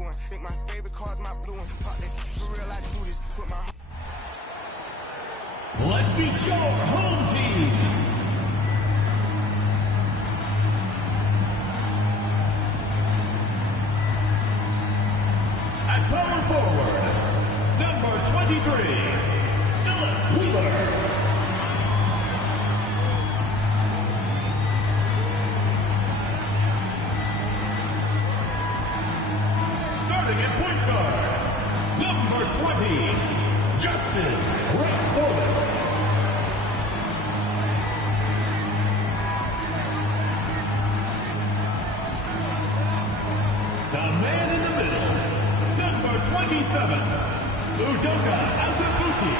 one. Think my favorite card's my blue one. Talk that for real, I do this. Put my Let's meet your home team. At power forward, number 23, Philip Wheeler. Starting at point guard, number 20, Justin Rockford. The man in the middle, number 27, Udoka Azubuike.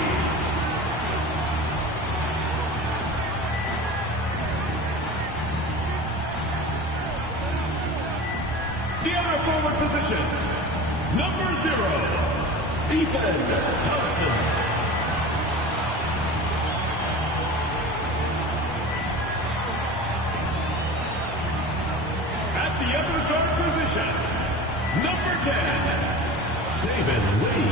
The other forward position, number 0, Ethan Thompson. At the other guard position, number 10, Saban Lee.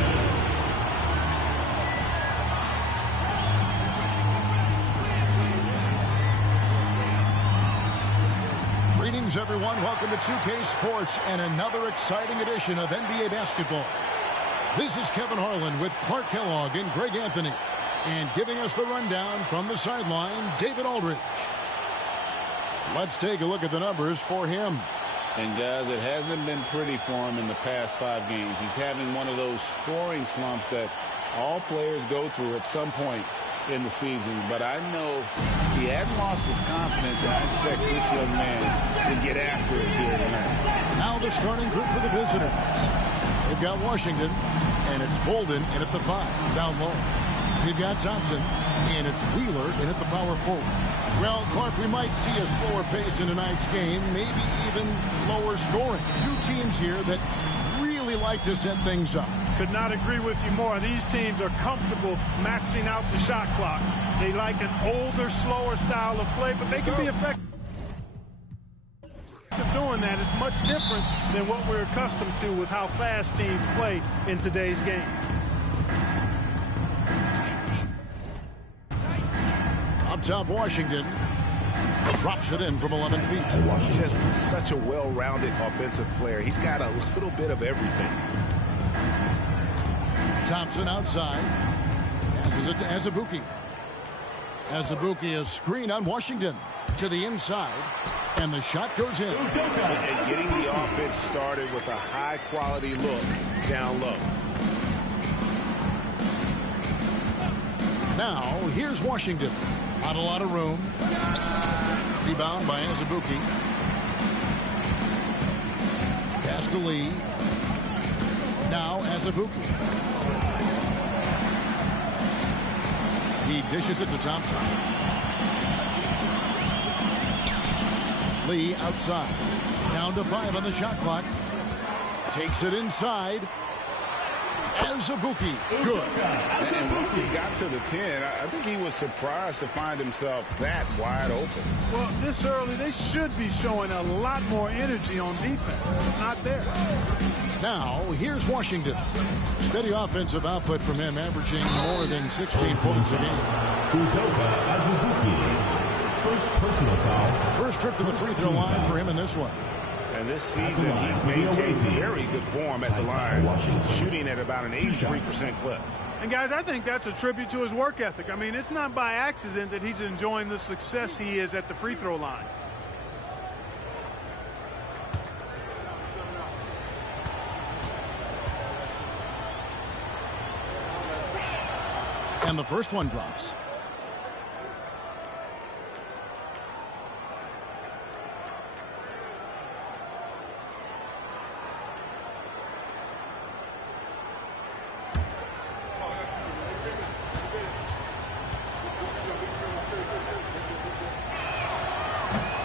Greetings, everyone. Welcome to 2K Sports and another exciting edition of NBA basketball. This is Kevin Harlan with Clark Kellogg and Greg Anthony. And giving us the rundown from the sideline, David Aldridge. Let's take a look at the numbers for him. And guys, it hasn't been pretty for him in the past 5 games. He's having one of those scoring slumps that all players go through at some point in the season. But I know he hadn't lost his confidence, and I expect this young man to get after it here tonight. Now the starting group for the visitors. They've got Washington, and it's Bolden in at the 5, down low. They've got Thompson, and it's Wheeler in at the power forward. Well, Clark, we might see a slower pace in tonight's game, maybe even lower scoring. Two teams here that really like to set things up. Could not agree with you more. These teams are comfortable maxing out the shot clock. They like an older, slower style of play, but they can be effective doing that. It's much different than what we're accustomed to with how fast teams play in today's game. Up top, Washington drops it in from 11 feet. Just such a well-rounded offensive player. He's got a little bit of everything. Thompson outside. Passes it to Azubuike. Azubuike is screen on Washington. To the inside. And the shot goes in. And getting the offense started with a high-quality look down low. Now, here's Washington. Not a lot of room. Rebound by Azubuike. Pass to Lee. Now Azubuike. He dishes it to Thompson. Lee outside. Down to 5 on the shot clock. Takes it inside. Azubuike, good. And once he got to the 10, I think he was surprised to find himself that wide open. Well, this early, they should be showing a lot more energy on defense. It's not there. Now, here's Washington. Steady offensive output from him, averaging more than 16 points a game. Udoka Azubuike. First personal foul. First trip to the free throw line for him in this one. And this season, he's maintained very good form at the line, shooting at about an 83% clip. And, guys, I think that's a tribute to his work ethic. I mean, it's not by accident that he's enjoying the success he is at the free throw line. And the first one drops.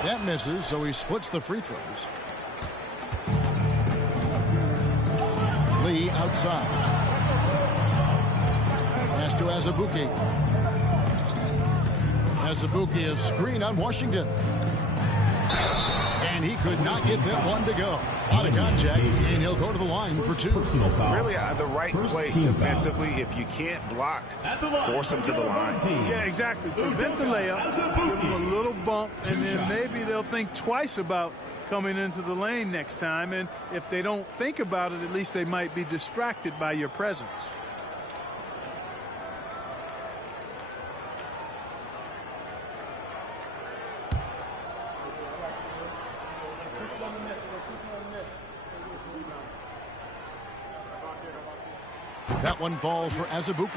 That misses, so he splits the free throws. Lee outside. Pass to Azubuike. Azubuike is screen on Washington. And he could not get that one to go. A lot of contact, and he'll go to the line for two. Really, the right play defensively. If you can't block, force him to the line. Yeah, exactly. Prevent the layup, give him a little bump, and then maybe they'll think twice about coming into the lane next time. And if they don't think about it, at least they might be distracted by your presence. That one falls for Azubuike.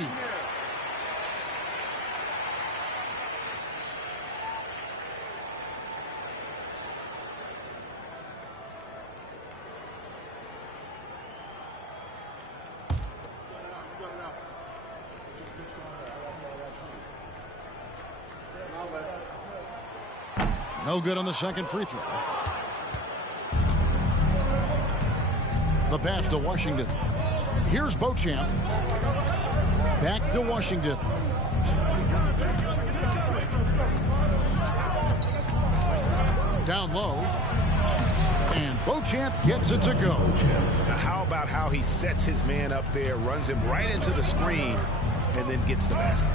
No good on the second free throw. The pass to Washington. Here's Beauchamp. Back to Washington. Down low. And Beauchamp gets it to go. Now, how about how he sets his man up there, runs him right into the screen, and then gets the basket.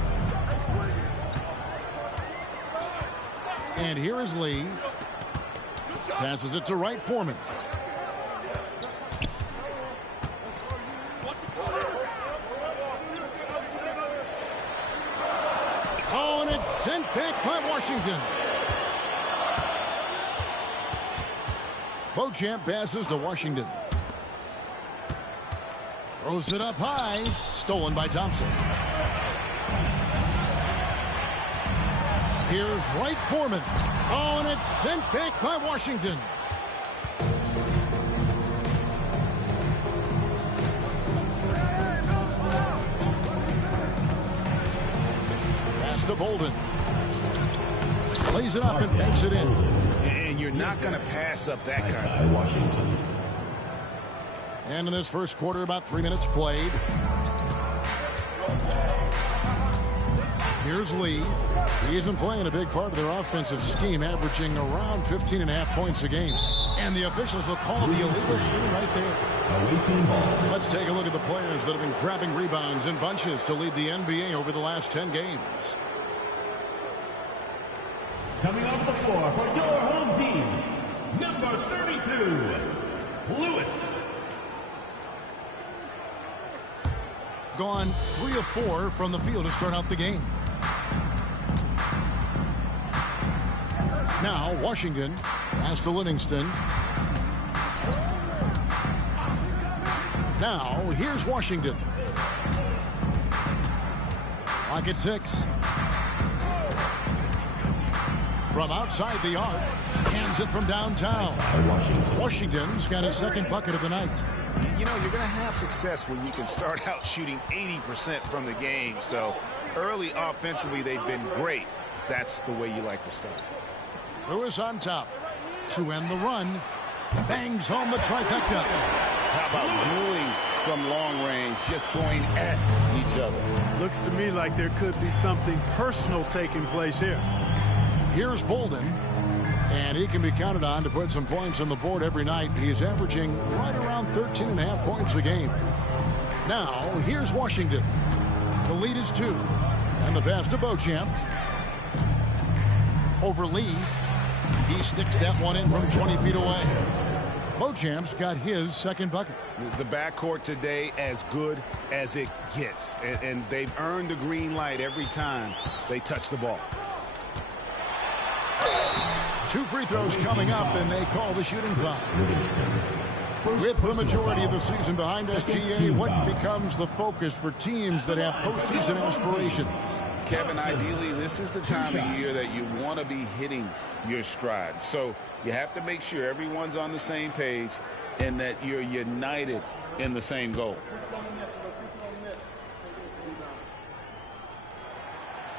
And here is Lee. Passes it to Wright Foreman. Oh, and it's sent back by Washington. Beauchamp passes to Washington. Throws it up high. Stolen by Thompson. Here's Wright Foreman. Oh, and it's sent back by Washington. Pass to Bolden. Lays it up and banks it in. And you're not going to pass up that kind of Washington. And in this first quarter, about 3 minutes played. Here's Lee. He's been playing a big part of their offensive scheme, averaging around 15.5 points a game. And the officials will call the illegal screen right there. Away team ball. Let's take a look at the players that have been grabbing rebounds in bunches to lead the NBA over the last 10 games. Coming onto the floor for your home team, number 32, Lewis. Gone 3 of 4 from the field to start out the game. Now Washington pass to Livingston. Now here's Washington. Clock at 6. From outside the arc, hands it from downtown. Washington's got his second bucket of the night. You know, you're going to have success when you can start out shooting 80% from the game. So early offensively, they've been great. That's the way you like to start. Lewis on top to end the run. Bangs home the trifecta. How about dueling from long range, just going at each other? Looks to me like there could be something personal taking place here. Here's Bolden. And he can be counted on to put some points on the board every night. He's averaging right around 13.5 points a game. Now, here's Washington. The lead is 2. And the pass to Beauchamp. Over Lee. He sticks that one in from 20 feet away. Beauchamp's got his second bucket. The backcourt today as good as it gets. And they've earned the green light every time they touch the ball. 2 free throws coming up, and they call the shooting foul. With the majority of the season behind SGA, what becomes the focus for teams that have postseason aspirations? Kevin, ideally, this is the time of year that you want to be hitting your stride. So you have to make sure everyone's on the same page and that you're united in the same goal.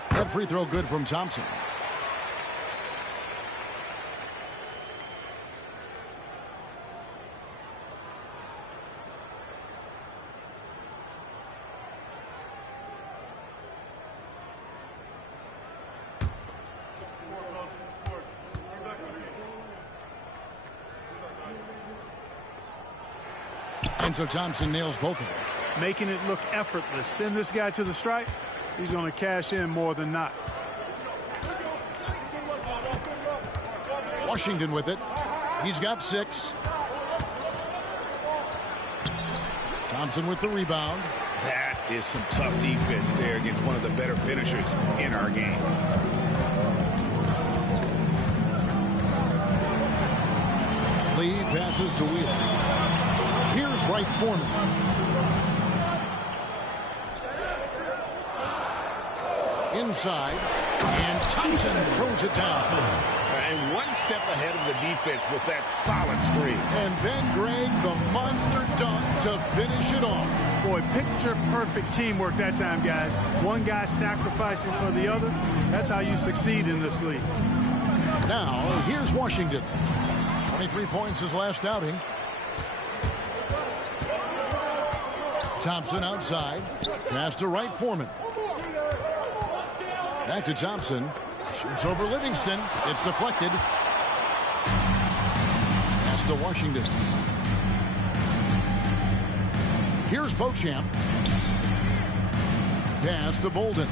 That free throw good from Thompson. And so Thompson nails both of them. Making it look effortless. Send this guy to the stripe. He's going to cash in more than not. Washington with it. He's got 6. Thompson with the rebound. That is some tough defense there against one of the better finishers in our game. Lee passes to Wheeler. Here's Wright Foreman. Inside. And Thompson throws it down. And one step ahead of the defense with that solid screen. And then Greg, the monster dunk to finish it off. Boy, picture perfect teamwork that time, guys. One guy sacrificing for the other. That's how you succeed in this league. Now, here's Washington. 23 points his last outing. Thompson outside. Pass to Wright Foreman. Back to Thompson. Shoots over Livingston. It's deflected. Pass to Washington. Here's Beauchamp. Pass to Bolden.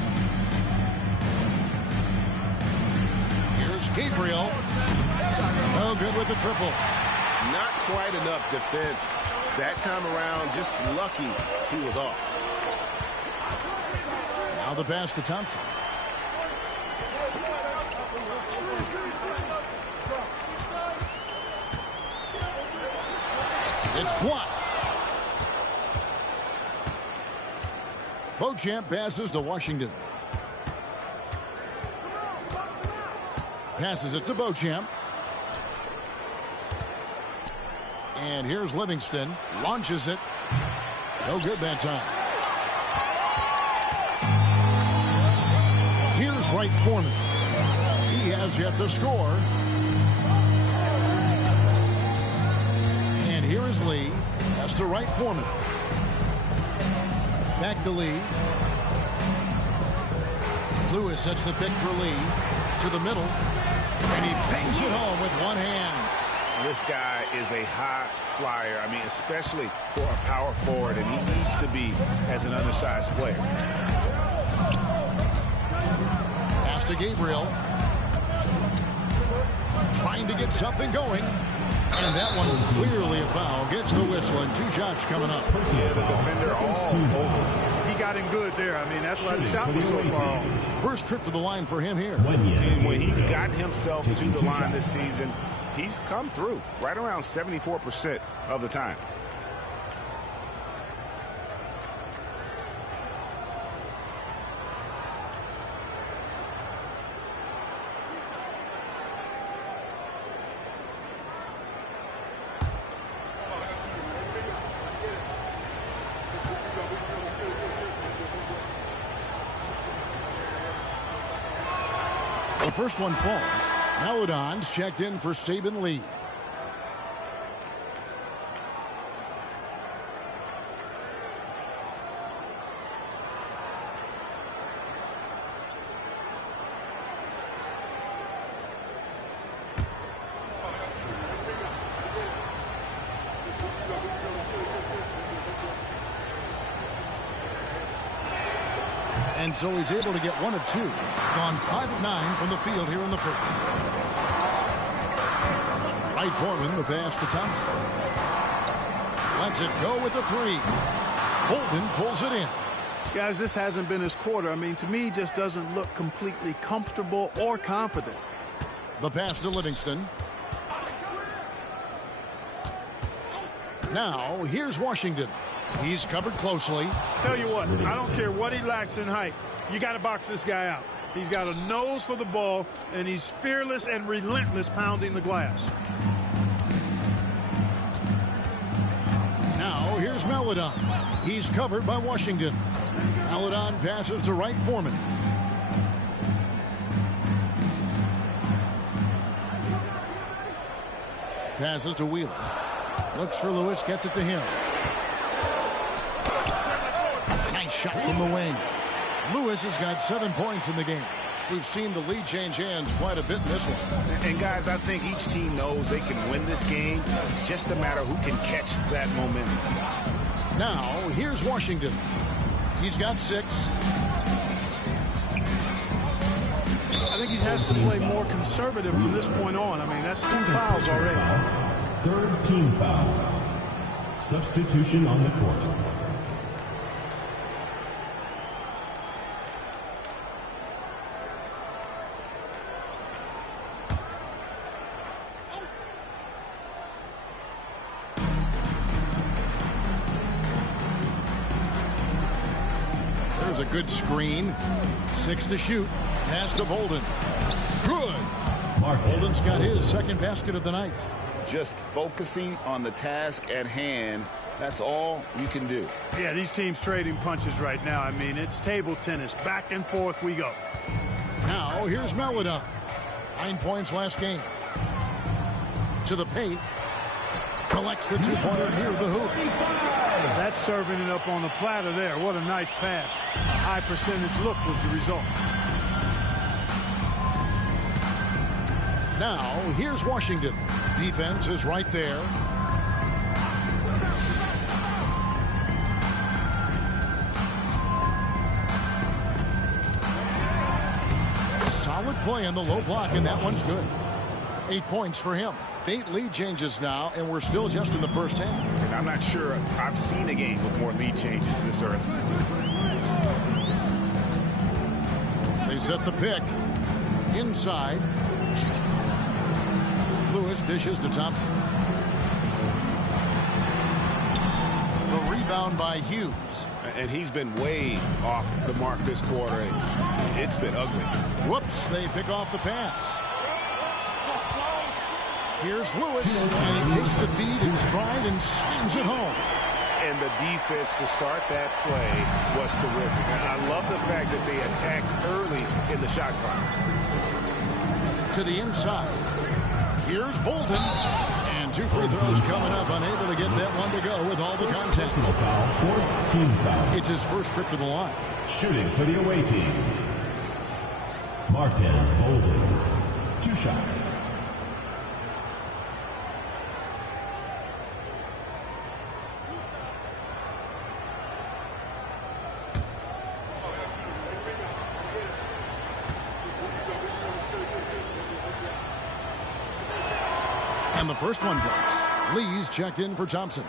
Here's Gabriel. No good with the triple. Not quite enough defense. That time around, just lucky he was off. Now the pass to Thompson. It's blocked. Beauchamp passes to Washington. Passes it to Beauchamp. And here's Livingston. Launches it. No good that time. Here's Wright Foreman. He has yet to score. And here is Lee. That's to Wright Foreman. Back to Lee. Lewis sets the pick for Lee. To the middle. And he bangs it home with one hand. This guy is a high flyer. I mean, especially for a power forward, and he needs to be as an undersized player. Pass to Gabriel. Trying to get something going. And that one clearly a foul. Gets the whistle, and 2 shots coming up. Yeah, the defender all over. He got him good there. I mean, that's why the shot was so far off. First trip to the line for him here. And when he's gotten himself to the line this season, he's come through right around 74% of the time. The first one falls. Maladon's checked in for Saban Lee. And so he's able to get 1 of 2. Gone 5 of 9 from the field here in the first. Wright Foreman, the pass to Thompson. Lets it go with the 3. Bolden pulls it in. Guys, this hasn't been his quarter. I mean, to me, just doesn't look completely comfortable or confident. The pass to Livingston. Now, here's Washington. He's covered closely. Tell you what, I don't care what he lacks in height. You got to box this guy out. He's got a nose for the ball, and he's fearless and relentless pounding the glass. Now, here's Maladon. He's covered by Washington. Maladon passes to Wright Foreman. Passes to Wheeler. Looks for Lewis, gets it to him. Nice shot from the wing. Lewis has got 7 points in the game. We've seen the lead change hands quite a bit in this one. And guys, I think each team knows they can win this game. It's just a matter who can catch that momentum. Now, here's Washington. He's got 6. I think he has to play more conservative from this point on. I mean, that's 2 fouls already. Third team foul. Substitution on the court. There's a good screen. 6 to shoot. Pass to Bolden. Good. Bolden's got his second basket of the night. Just focusing on the task at hand. That's all you can do. Yeah, these teams trading punches right now. I mean, it's table tennis. Back and forth we go. Now, here's Melodon. 9 points last game. To the paint. Collects the 2-pointer near the hoop. That's serving it up on the platter there. What a nice pass. A high percentage look was the result. Now, here's Washington. Defense is right there. Solid play in the low block, and that one's good. 8 points for him. 8 lead changes now, and we're still just in the first half. And I'm not sure I've seen a game with more lead changes this early. They set the pick. Inside. Lewis dishes to Thompson. The rebound by Hughes. And he's been way off the mark this quarter. It's been ugly. Whoops, they pick off the pass. Here's Lewis, and he takes the feed in stride and slams it home. And the defense to start that play was terrific. And I love the fact that they attacked early in the shot clock. To the inside. Here's Bolden. And 2 free throws coming up. Unable to get that one to go with all the contact. Fourth team foul. It's his first trip to the line. Shooting for the away team. Marquez Bolden. 2 shots. And the first one drops. Lee's checked in for Thompson.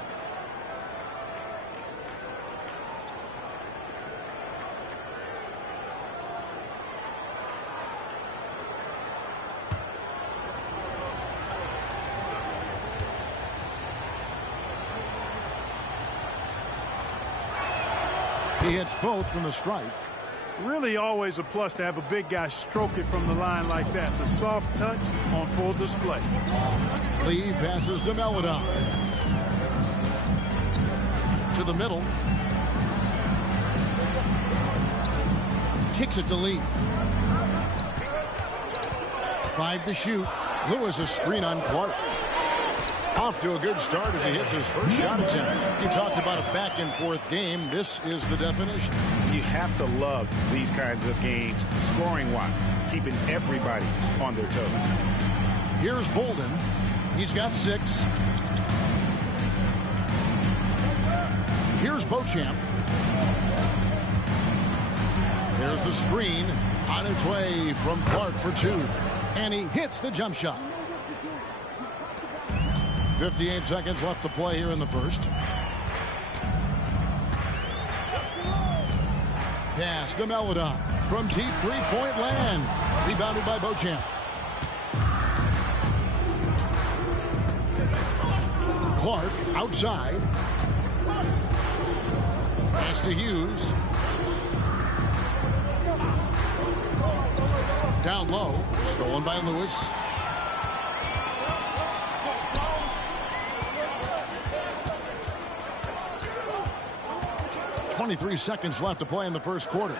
He hits both from the stripe. Really always a plus to have a big guy stroke it from the line like that. The soft touch on full display. Lee passes to Melodon. To the middle. Kicks it to Lee. 5 to shoot. Lewis a screen on Clark. Off to a good start as he hits his first shot attempt. You talked about a back-and-forth game. This is the definition. You have to love these kinds of games, scoring-wise, keeping everybody on their toes. Here's Bolden. He's got 6. Here's Beauchamp. There's the screen. On its way from Clark for 2. And he hits the jump shot. 58 seconds left to play here in the first. Pass to Melodon from deep three-point land. Rebounded by Beauchamp. Clark outside. Pass to Hughes. Down low. Stolen by Lewis. .23 seconds left to play in the first quarter.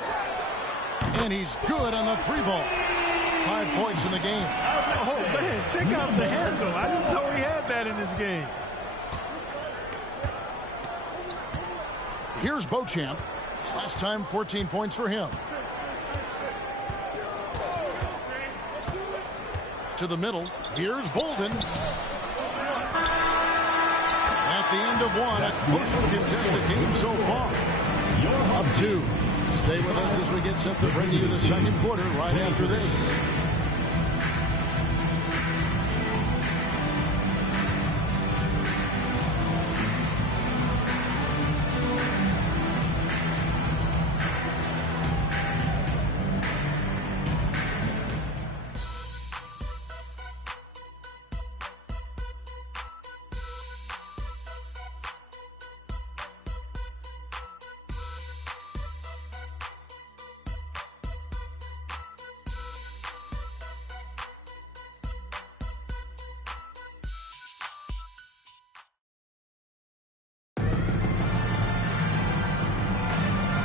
And he's good on the 3-ball. 5 points in the game. Oh, man, check out the handle. I didn't know he had that in his game. Here's Beauchamp. Last time, 14 points for him. To the middle. Here's Bolden. At at the end of one. A closely contested game so far. Up 2. Stay with us as we get set to bring you the second quarter right after this.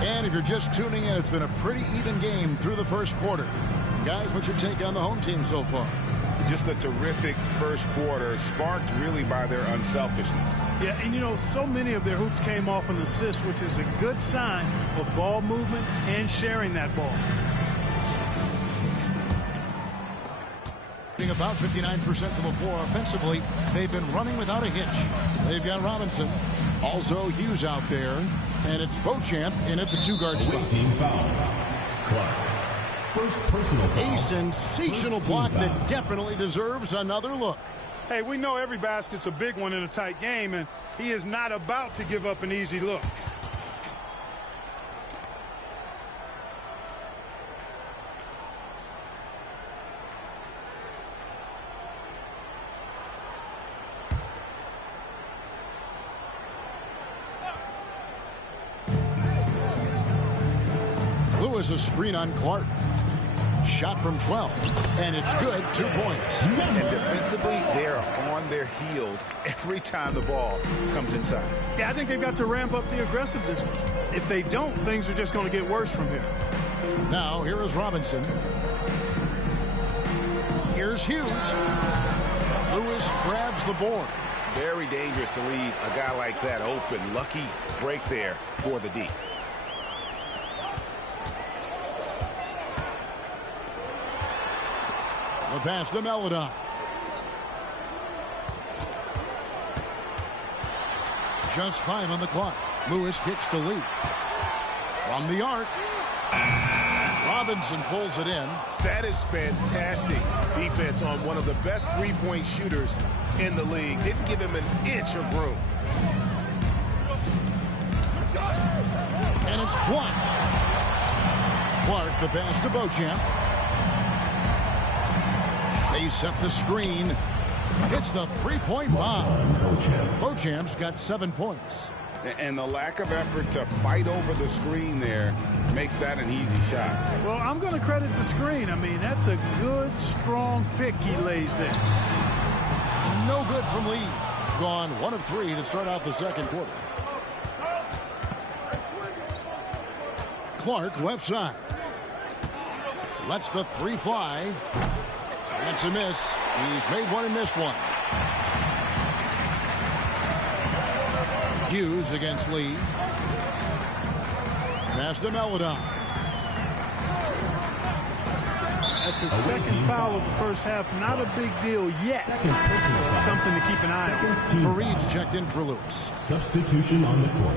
And if you're just tuning in, it's been a pretty even game through the first quarter. Guys, what's your take on the home team so far? Just a terrific first quarter, sparked really by their unselfishness. Yeah, and you know, so many of their hoops came off an assist, which is a good sign of ball movement and sharing that ball. About 59% from the floor offensively. They've been running without a hitch. They've got Robinson. Also Hughes out there. And it's Beauchamp in at the 2-guard spot. Team foul. Clark. First personal foul. A sensational block that definitely deserves another look. Hey, we know every basket's a big one in a tight game, and he is not about to give up an easy look. A screen on Clark. Shot from 12, and it's good. 2 points. And defensively, they're on their heels every time the ball comes inside. Yeah, I think they've got to ramp up the aggressiveness. If they don't, things are just going to get worse from here. Now, here is Robinson. Here's Hughes. Lewis grabs the board. Very dangerous to leave a guy like that open. Lucky break there for the D. The pass to Melodon. Just 5 on the clock. Lewis kicks to Lee. From the arc. Robinson pulls it in. That is fantastic defense on one of the best three-point shooters in the league. Didn't give him an inch of room. And it's blocked. Clark, the pass to Beauchamp. They set the screen. It's the three-point bomb. Beauchamp's got 7 points. And the lack of effort to fight over the screen there makes that an easy shot. Well, I'm going to credit the screen. I mean, that's a good, strong pick he lays there. No good from Lee. Gone 1 of 3 to start out the second quarter. Clark, left side. Lets the 3 fly. That's a miss. He's made 1 and missed 1. Hughes against Lee. Pass to Melodon. That's his second foul of the first half. Not a big deal yet. Something to keep an eye on. Fareed's checked in for Lewis. Substitution on the court.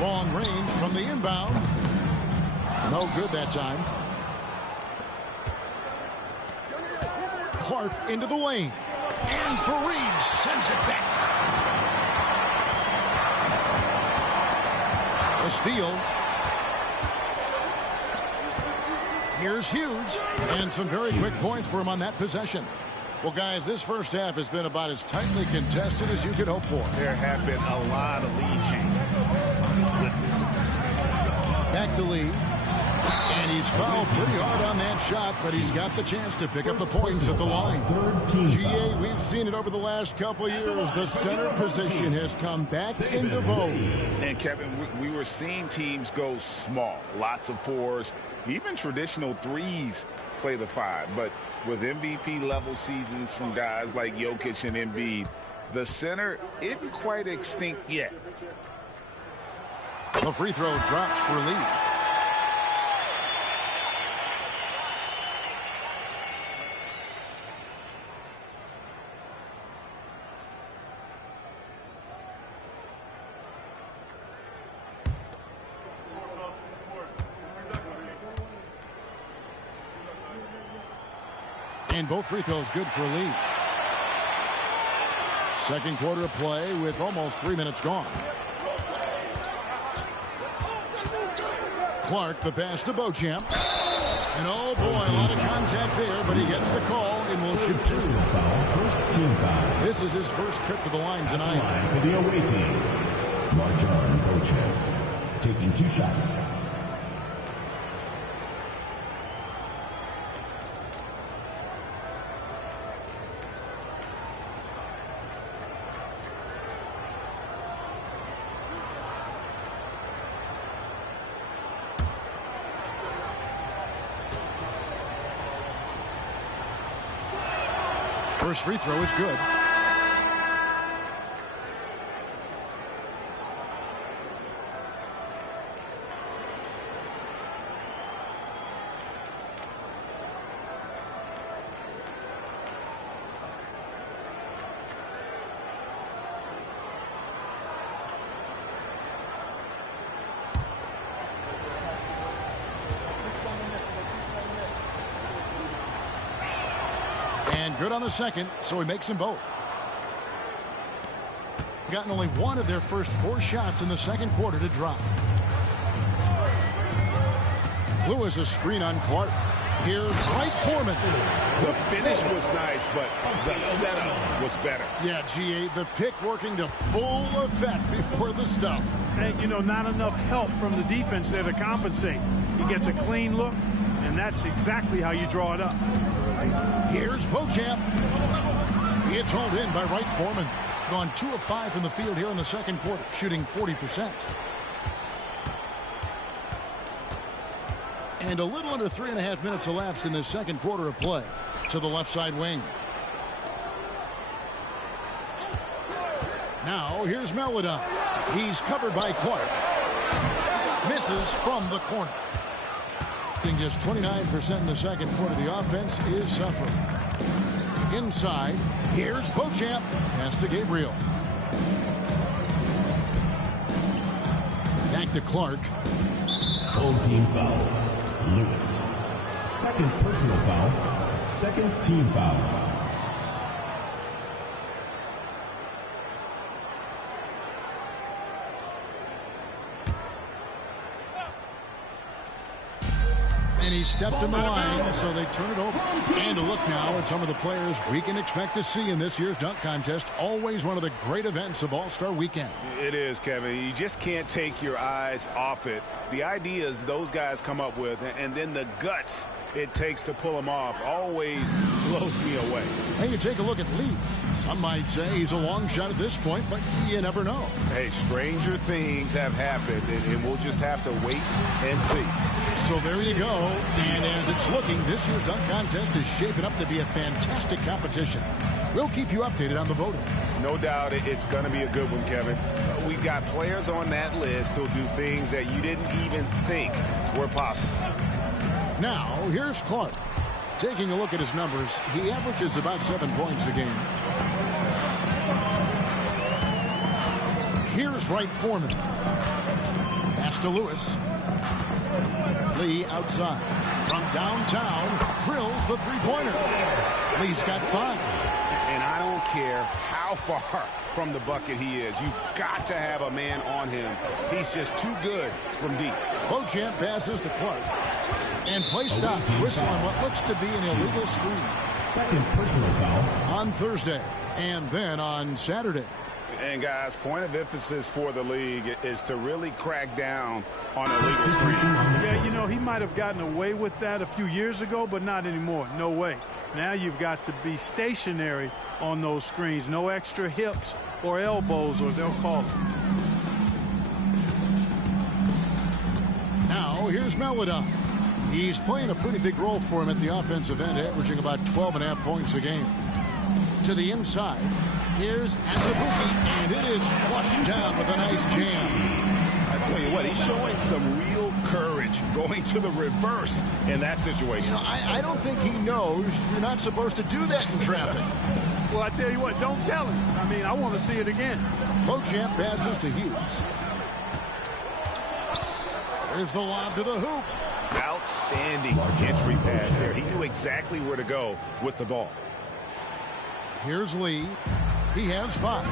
Long range from the inbound. No good that time. Clark into the lane. And Fareed sends it back. A steal. Here's Hughes. And some very quick points for him on that possession. Well, guys, this first half has been about as tightly contested as you could hope for. There have been a lot of lead changes. Goodness. Back to Lee. And he's fouled pretty hard on that shot, but he's got the chance to pick up the points at the line. GA, we've seen it over the last couple of years. The center position has come back into vogue. And, Kevin, we were seeing teams go small. Lots of 4s. Even traditional 3s play the 5. But with MVP-level seasons from guys like Jokic and Embiid, the center isn't quite extinct yet. The free throw drops for Lee. And both free throws good for Lee. Second quarter of play with almost 3 minutes gone. Clark, the pass to Beauchamp. And oh boy, a lot of contact there, but he gets the call and will shoot two. First team foul. This is his first trip to the line tonight. Line for the away team. Marjon Beauchamp taking 2 shots. First free throw is good. And good on the second, so he makes them both. Gotten only one of their first 4 shots in the second quarter to drop. Lewis a screen on Clark. Here's Wright Foreman. The finish was nice, but the setup was better. Yeah, G8, the pick working to full effect before the stuff. And, you know, not enough help from the defense there to compensate. He gets a clean look, and that's exactly how you draw it up. Here's Beauchamp. It's hauled in by Wright Foreman. Gone 2 of 5 from the field here in the second quarter, shooting 40%. And a little under 3.5 minutes elapsed in the second quarter of play. To the left side wing. Now here's Melodon. He's covered by Clark. Misses from the corner. Just 29% in the second quarter. The offense is suffering. Inside, here's Beauchamp. Pass to Gabriel. Back to Clark. Old team foul. Lewis. Second personal foul. Second team foul. And he stepped in the line, so they turn it over. And a look now at some of the players we can expect to see in this year's dunk contest. Always one of the great events of All-Star Weekend. It is, Kevin. You just can't take your eyes off it. The ideas those guys come up with, and then the guts it takes to pull them off, always blows me away. Hey, you take a look at Lee. Some might say he's a long shot at this point, but you never know. Hey, stranger things have happened, and we'll just have to wait and see. So there you go. And as it's looking, this year's dunk contest is shaping up to be a fantastic competition. We'll keep you updated on the voting. No doubt it's going to be a good one, Kevin. We've got players on that list who'll do things that you didn't even think were possible. Now, here's Clark. Taking a look at his numbers, he averages about 7 points a game. Here's Wright Foreman. Pass to Lewis. Lee outside. From downtown, drills the three-pointer. Lee's got 5. And I don't care how far from the bucket he is. You've got to have a man on him. He's just too good from deep. Beauchamp passes to Clark. And play stops. Whistle on what looks to be an illegal screen. Second personal foul. On Thursday. And then on Saturday. And, guys, point of emphasis for the league is to really crack down on illegal screens. Yeah, you know, he might have gotten away with that a few years ago, but not anymore. No way. Now you've got to be stationary on those screens. No extra hips or elbows, or they'll call it. Now, here's Melodon. He's playing a pretty big role for him at the offensive end, averaging about 12.5 points a game. To the inside. Here's Azubuike, and it is flushed down with a nice jam. Tell you what, he's showing some real courage going to the reverse in that situation. You know, I don't think he knows you're not supposed to do that in traffic. Well, I tell you what, don't tell him. I mean, I want to see it again. Beauchamp passes to Hughes. There's the lob to the hoop. Outstanding entry pass there. He knew exactly where to go with the ball. Here's Lee. He has 5.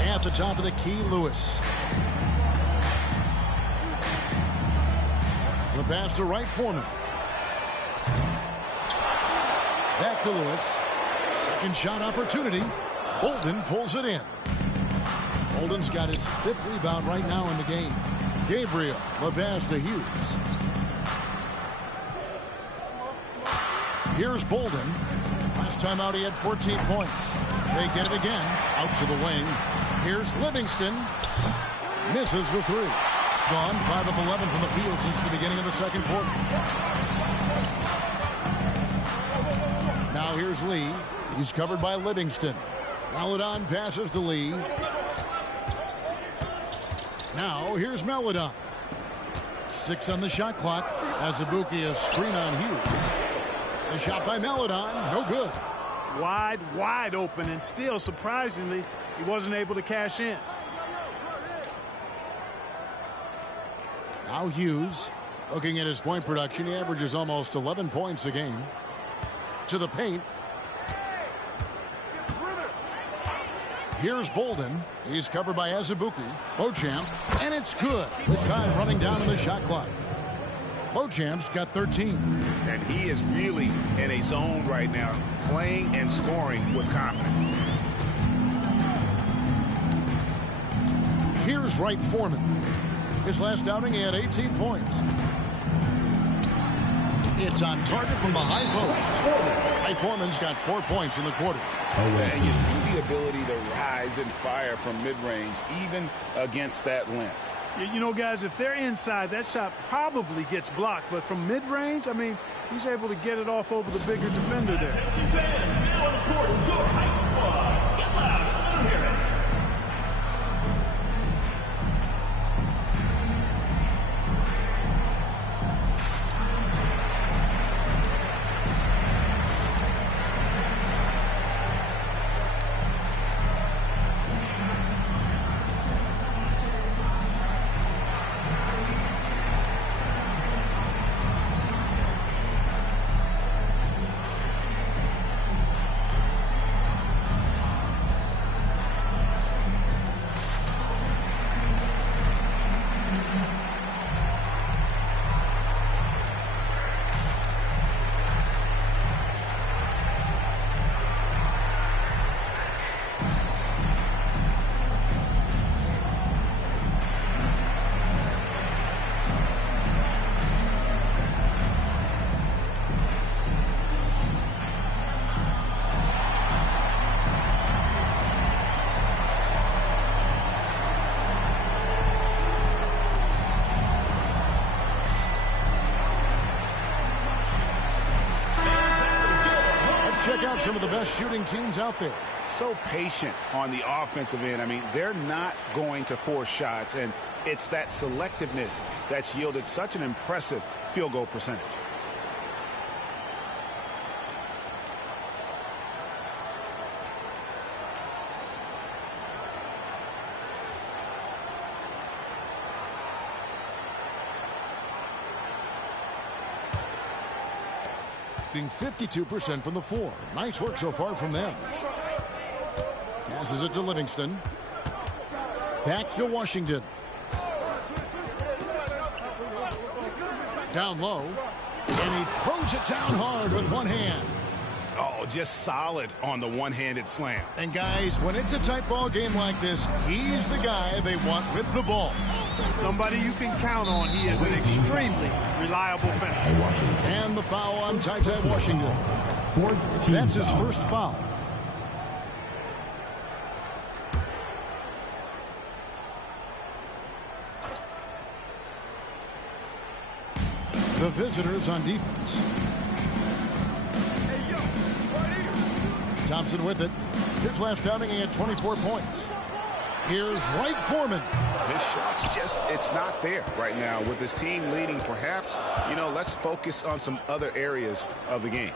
At the top of the key, Lewis. The pass to right Foreman. Back to Lewis. Second shot opportunity. Bolden pulls it in. Bolden's got his 5th rebound right now in the game. Gabriel, the pass to Hughes. Here's Bolden. Last time out he had 14 points. They get it again. Out to the wing. Here's Livingston. Misses the 3. Gone 5 of 11 from the field since the beginning of the second quarter. Now here's Lee. He's covered by Livingston. Maledon passes to Lee. Now here's Maledon. 6 on the shot clock. Azubuike a screen on Hughes. The shot by Maledon, no good. Wide open, and still, surprisingly, he wasn't able to cash in. Now Hughes, looking at his point production, he averages almost 11 points a game. To the paint. Here's Bolden. He's covered by Azubuike. Beauchamp, and it's good with time running down on the shot clock. Beauchamp's got 13. And he is really in a zone right now, playing and scoring with confidence. Here's Wright Foreman. His last outing, he had 18 points. It's on target from the high post. Wright Foreman's got 4 points in the quarter. And you see the ability to rise and fire from mid-range, even against that length. You know, guys, if they're inside, that shot probably gets blocked. But from mid-range, I mean, he's able to get it off over the bigger defender there. Attention fans, now on the court is your hype squad. Get loud, let them hear it. Check out some of the best shooting teams out there. So patient on the offensive end. I mean, they're not going to force shots, and it's that selectiveness that's yielded such an impressive field goal percentage. Shooting 52% from the floor. Nice work so far from them. Passes it to Livingston. Back to Washington. Down low. And he throws it down hard with one hand. Oh, just solid on the one-handed slam. And guys, when it's a tight ball game like this, he's the guy they want with the ball. Somebody you can count on. He is an extremely reliable finisher. And the foul on Ty-Ty Washington. That's his first foul. The visitors on defense. Thompson with it. His last outing, he had 24 points. Here's Wright Foreman. His shot's just, it's not there right now. With his team leading, perhaps, you know, let's focus on some other areas of the game.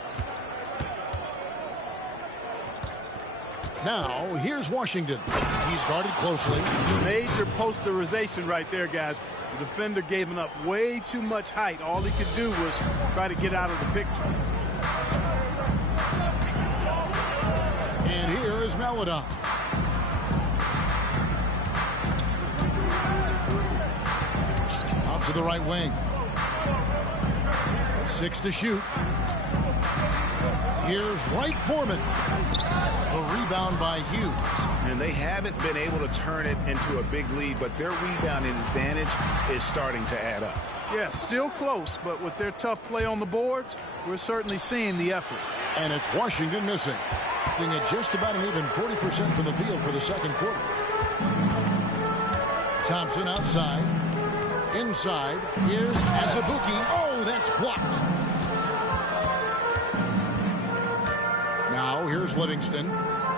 Now, here's Washington. He's guarded closely. Major posterization right there, guys. The defender gave him up way too much height. All he could do was try to get out of the picture. And here is Maladon. Out to the right wing. 6 to shoot. Here's Wright Foreman. A rebound by Hughes. And they haven't been able to turn it into a big lead, but their rebounding advantage is starting to add up. Yeah, still close, but with their tough play on the boards, we're certainly seeing the effort. And it's Washington missing. Being at just about an even 40% from the field for the second quarter. Thompson outside. Inside. Here's Azubuike. Oh, that's blocked. Now here's Livingston.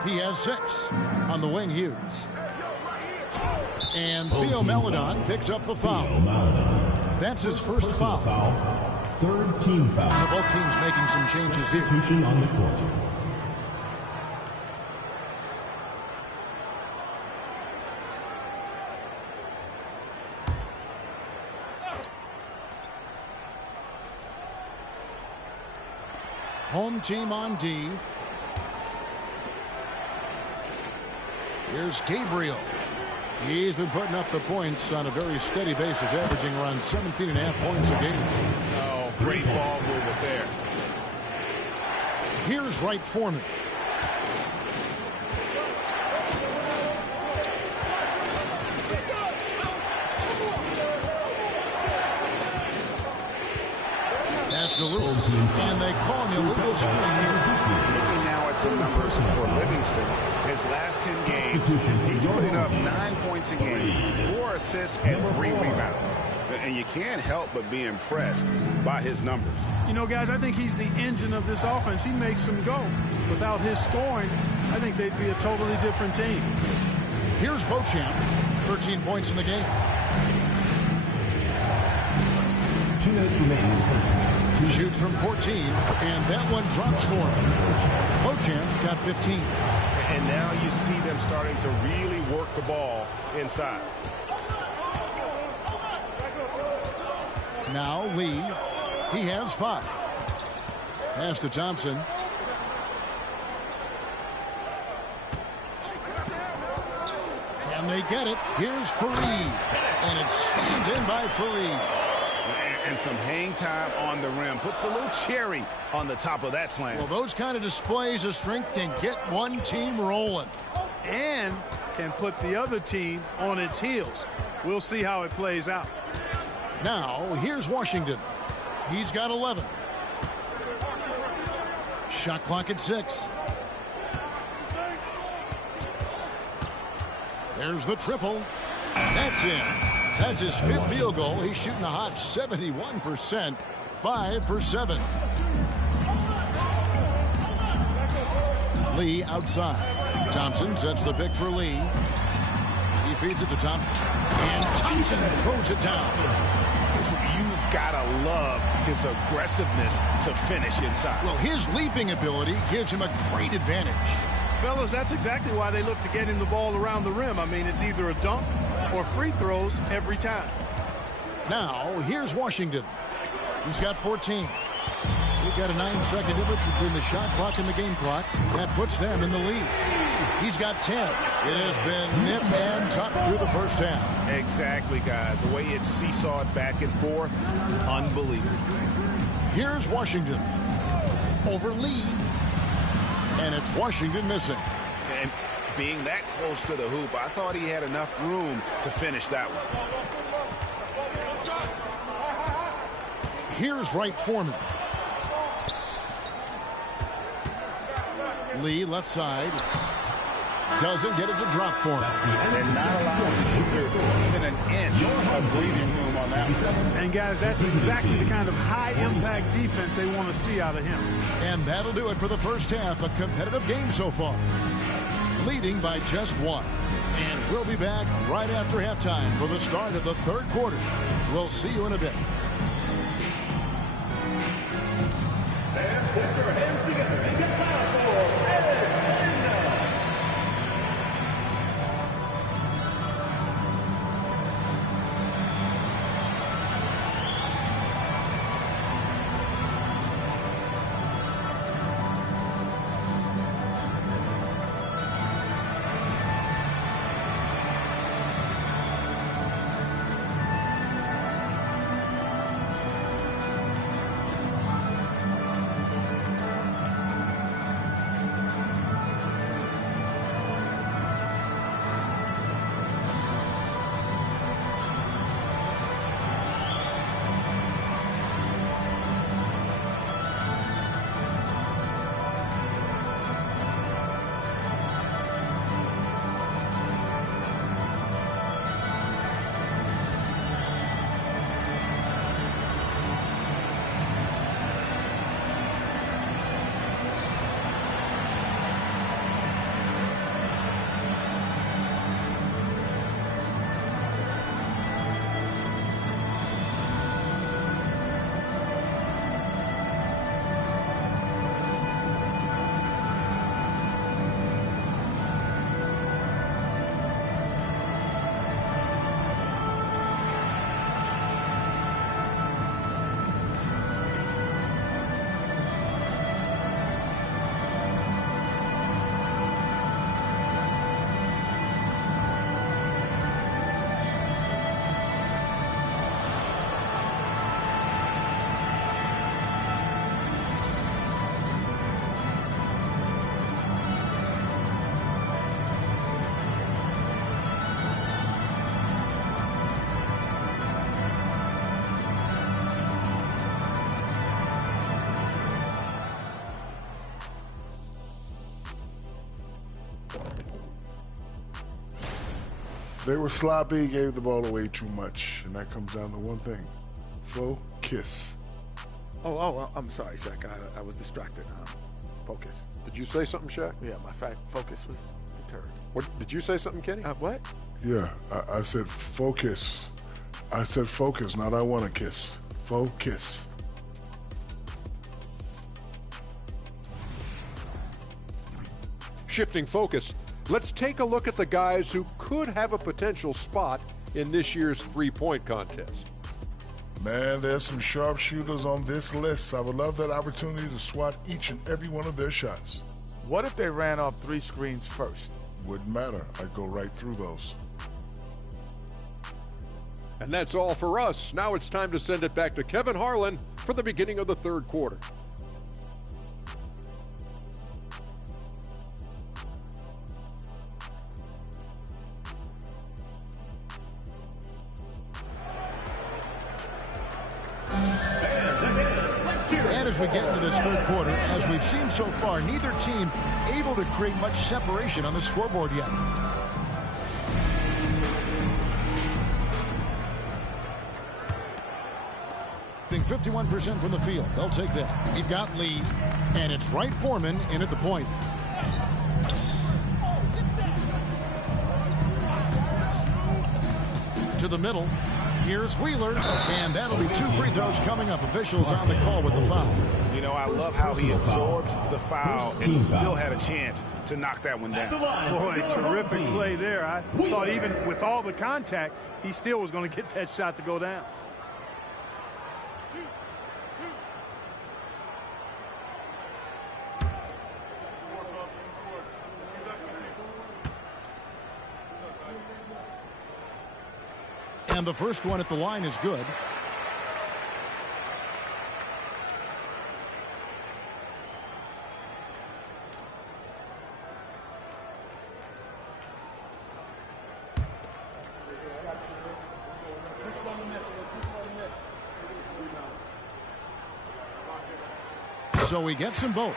He has 6. On the wing, Hughes. And Theo Maladon picks up the foul. That's his first foul. Third team foul. So both teams making some changes here. Substitution on the court. Home team on D. Here's Gabriel. He's been putting up the points on a very steady basis, averaging around 17.5 points a game. Oh, great ball movement there. Here's Wright Foreman. That's the loose, and they call an illegal screen here. Looking now at some numbers for Livingston. His last 10 games, he's putting up 9 points a game, 4 assists, and 3 rebounds. And you can't help but be impressed by his numbers. You know, guys, I think he's the engine of this offense. He makes them go. Without his scoring, I think they'd be a totally different team. Here's Beauchamp, 13 points in the game. 2 minutes remaining in the first half. Shoots from 14, and that one drops for him. Beauchamp's got 15. And now you see them starting to really work the ball inside. Now Lee, he has 5. Pass to Thompson. Can they get it? Here's Fareed, and it's slammed in by Fareed. And some hang time on the rim. Puts a little cherry on the top of that slam. Well, those kind of displays of strength can get one team rolling. And can put the other team on its heels. We'll see how it plays out. Now, here's Washington. He's got 11. Shot clock at 6. There's the triple. That's in. That's his 5th field goal. He's shooting a hot 71%. 5 for 7. Lee outside. Thompson sets the pick for Lee. He feeds it to Thompson. And Thompson throws it down. You've got to love his aggressiveness to finish inside. Well, his leaping ability gives him a great advantage. Fellas, that's exactly why they look to get him the ball around the rim. I mean, it's either a dunk or free throws every time. Now, here's Washington. He's got 14. We've got a 9-second difference between the shot clock and the game clock. That puts them in the lead. He's got 10. It has been nip and tuck through the first half. Exactly, guys. The way it's seesawed back and forth, unbelievable. Here's Washington. Over Lee. And it's Washington missing. And being that close to the hoop, I thought he had enough room to finish that one. Here's Wright Foreman. Lee left side. Doesn't get it to drop for him. They're not allowing the shooter even an inch of breathing room on that one. And, guys, that's exactly the kind of high-impact defense they want to see out of him. And that'll do it for the first half. A competitive game so far. Leading by just one. And we'll be back right after halftime for the start of the third quarter. We'll see you in a bit. And put your hands together and get loud for Ed. They were sloppy, gave the ball away too much, and that comes down to one thing: focus. Oh, I'm sorry, Shaq. I was distracted. Focus. Did you say something, Shaq? Yeah, my focus was deterred. What, did you say something, Kenny? What? Yeah, I said focus. I said focus, not I want to kiss. Focus. Shifting focus, let's take a look at the guys who could have a potential spot in this year's three-point contest. Man, there's some sharpshooters on this list. I would love that opportunity to swat each and every one of their shots. What if they ran off 3 screens first? Wouldn't matter. I'd go right through those. And that's all for us. Now it's time to send it back to Kevin Harlan for the beginning of the third quarter. And as we get into this third quarter, as we've seen so far, neither team able to create much separation on the scoreboard yet. Being 51% from the field. They'll take that. We've got Lee, and it's Wright Foreman in at the point. To the middle. Here's Wheeler, and that'll be 2 free throws coming up. Officials on the call with the foul. You know, I love how he absorbs the foul and he still had a chance to knock that one down. Boy, terrific play there. I thought even with all the contact, he still was going to get that shot to go down. And the first one at the line is good. So he gets them both.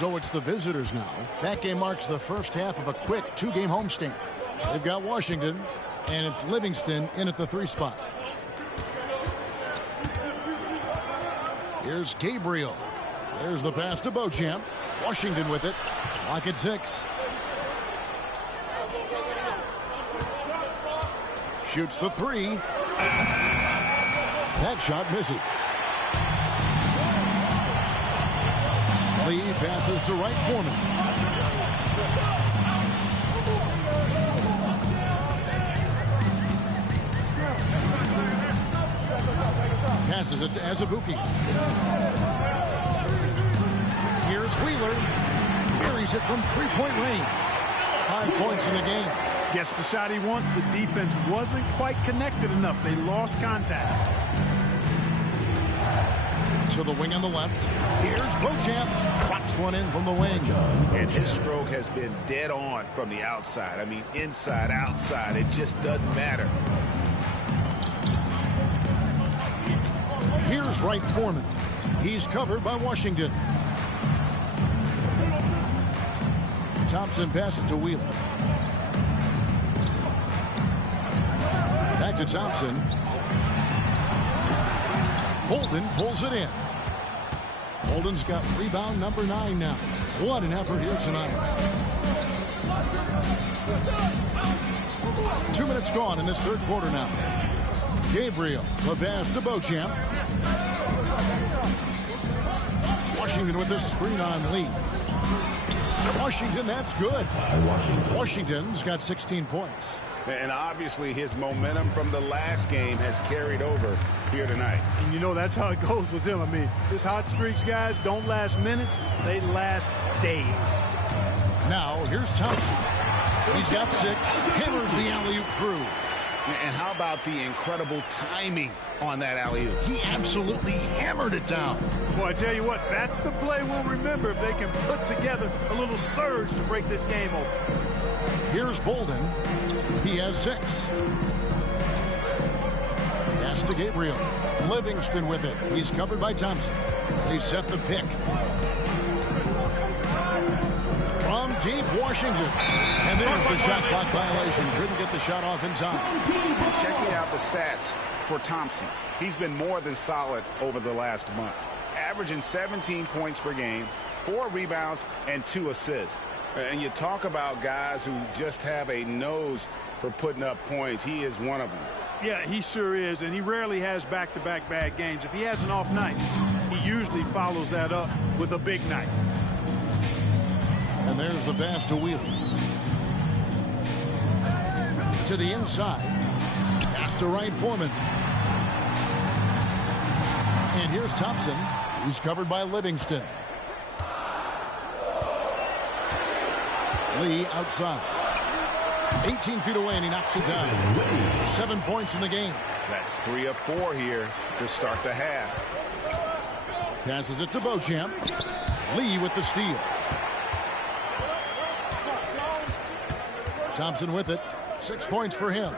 So it's the visitors now. That game marks the first half of a quick 2-game homestand. They've got Washington, and it's Livingston in at the 3 spot. Here's Gabriel. There's the pass to Beauchamp. Washington with it. Lock at 6. Shoots the 3. That shot misses. Lee passes to right Foreman. Passes it to Azubuike. Here's Wheeler. Carries it from 3-point range. 5 points in the game. Gets the shot he wants. The defense wasn't quite connected enough. They lost contact. To the wing on the left. Here's Beauchamp. Drops one in from the wing. And his stroke has been dead on from the outside. I mean, inside, outside. It just doesn't matter. Here's right Foreman. He's covered by Washington. Thompson passes to Wheeler. Back to Thompson. Bolden pulls it in. Bolden's got rebound number 9 now. What an effort here tonight. 2 minutes gone in this third quarter now. Gabriel, the pass to Beauchamp. Washington with the screen on Lee. Washington, that's good. Washington's got 16 points. And obviously his momentum from the last game has carried over here tonight. And you know that's how it goes with him. I mean, his hot streaks, guys, don't last minutes. They last days. Now, here's Thompson. He's got 6. Hammers the alley-oop through. And how about the incredible timing on that alley-oop? He absolutely hammered it down. Boy, I tell you what, that's the play we'll remember if they can put together a little surge to break this game open. Here's Bolden. He has 6. Pass to Gabriel. Livingston with it. He's covered by Thompson. They set the pick. From deep, Washington. And there's the shot clock violation. Couldn't get the shot off in time. Checking out the stats for Thompson. He's been more than solid over the last month. Averaging 17 points per game, 4 rebounds, and 2 assists. And you talk about guys who just have a nose for putting up points. He is one of them. Yeah, he sure is, and he rarely has back-to-back bad games. If he has an off night, he usually follows that up with a big night. And there's the pass to Wheeler. To the inside. Pass to right Foreman. And here's Thompson. He's covered by Livingston. Lee outside. 18 feet away, and he knocks it down. 7 points in the game. That's 3 of 4 here to start the half. Passes it to Beauchamp. Lee with the steal. Thompson with it. 6 points for him.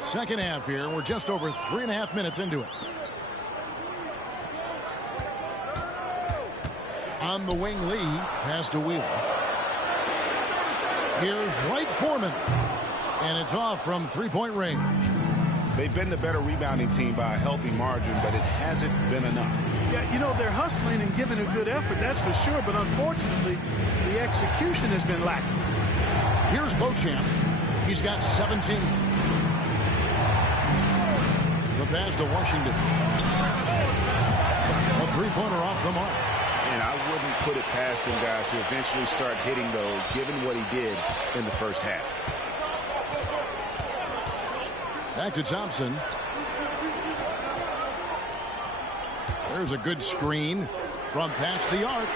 Second half here. We're just over 3.5 minutes into it. On the wing, Lee. Pass to Wheeler. Here's right Foreman. And it's off from 3-point range. They've been the better rebounding team by a healthy margin, but it hasn't been enough. Yeah, you know, they're hustling and giving a good effort, that's for sure. But unfortunately, the execution has been lacking. Here's Beauchamp. He's got 17. The pass to Washington. A 3-pointer off the mark. And I wouldn't put it past him, guys, to eventually start hitting those, given what he did in the first half. Back to Thompson. There's a good screen from past the arc.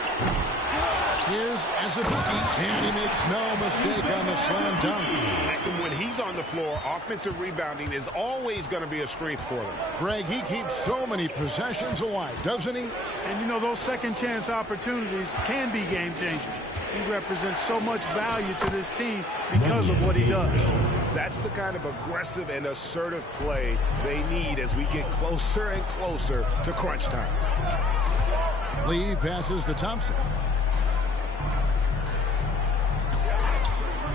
Here's Azubuike, and he makes no mistake on the slam dunk. And when he's on the floor, offensive rebounding is always going to be a strength for them. Greg, he keeps so many possessions alive, doesn't he? And, you know, those second chance opportunities can be game changers. He represents so much value to this team because of what he does. That's the kind of aggressive and assertive play they need as we get closer and closer to crunch time. Lee passes to Thompson.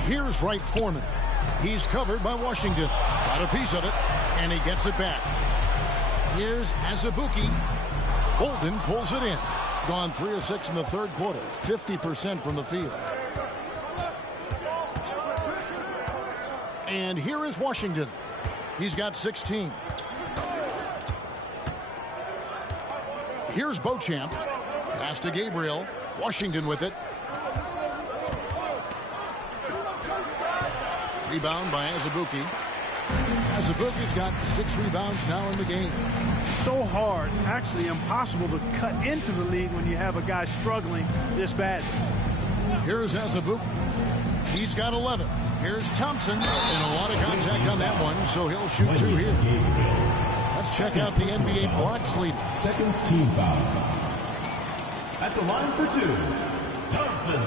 Here's Wright Foreman. He's covered by Washington. Got a piece of it, and he gets it back. Here's Azubuike. Bolden pulls it in. Gone 3 of 6 in the third quarter. 50% from the field. And here is Washington. He's got 16. Here's Beauchamp. Pass to Gabriel. Washington with it. Rebound by Azubuike. Azubuike's got 6 rebounds now in the game. So hard, actually impossible to cut into the league when you have a guy struggling this badly. Here's Azubuike. He's got 11. Here's Thompson, and a lot of contact on that one, so he'll shoot 2 here. Let's check out the NBA blocks leader. Second team foul. At the line for 2, Thompson.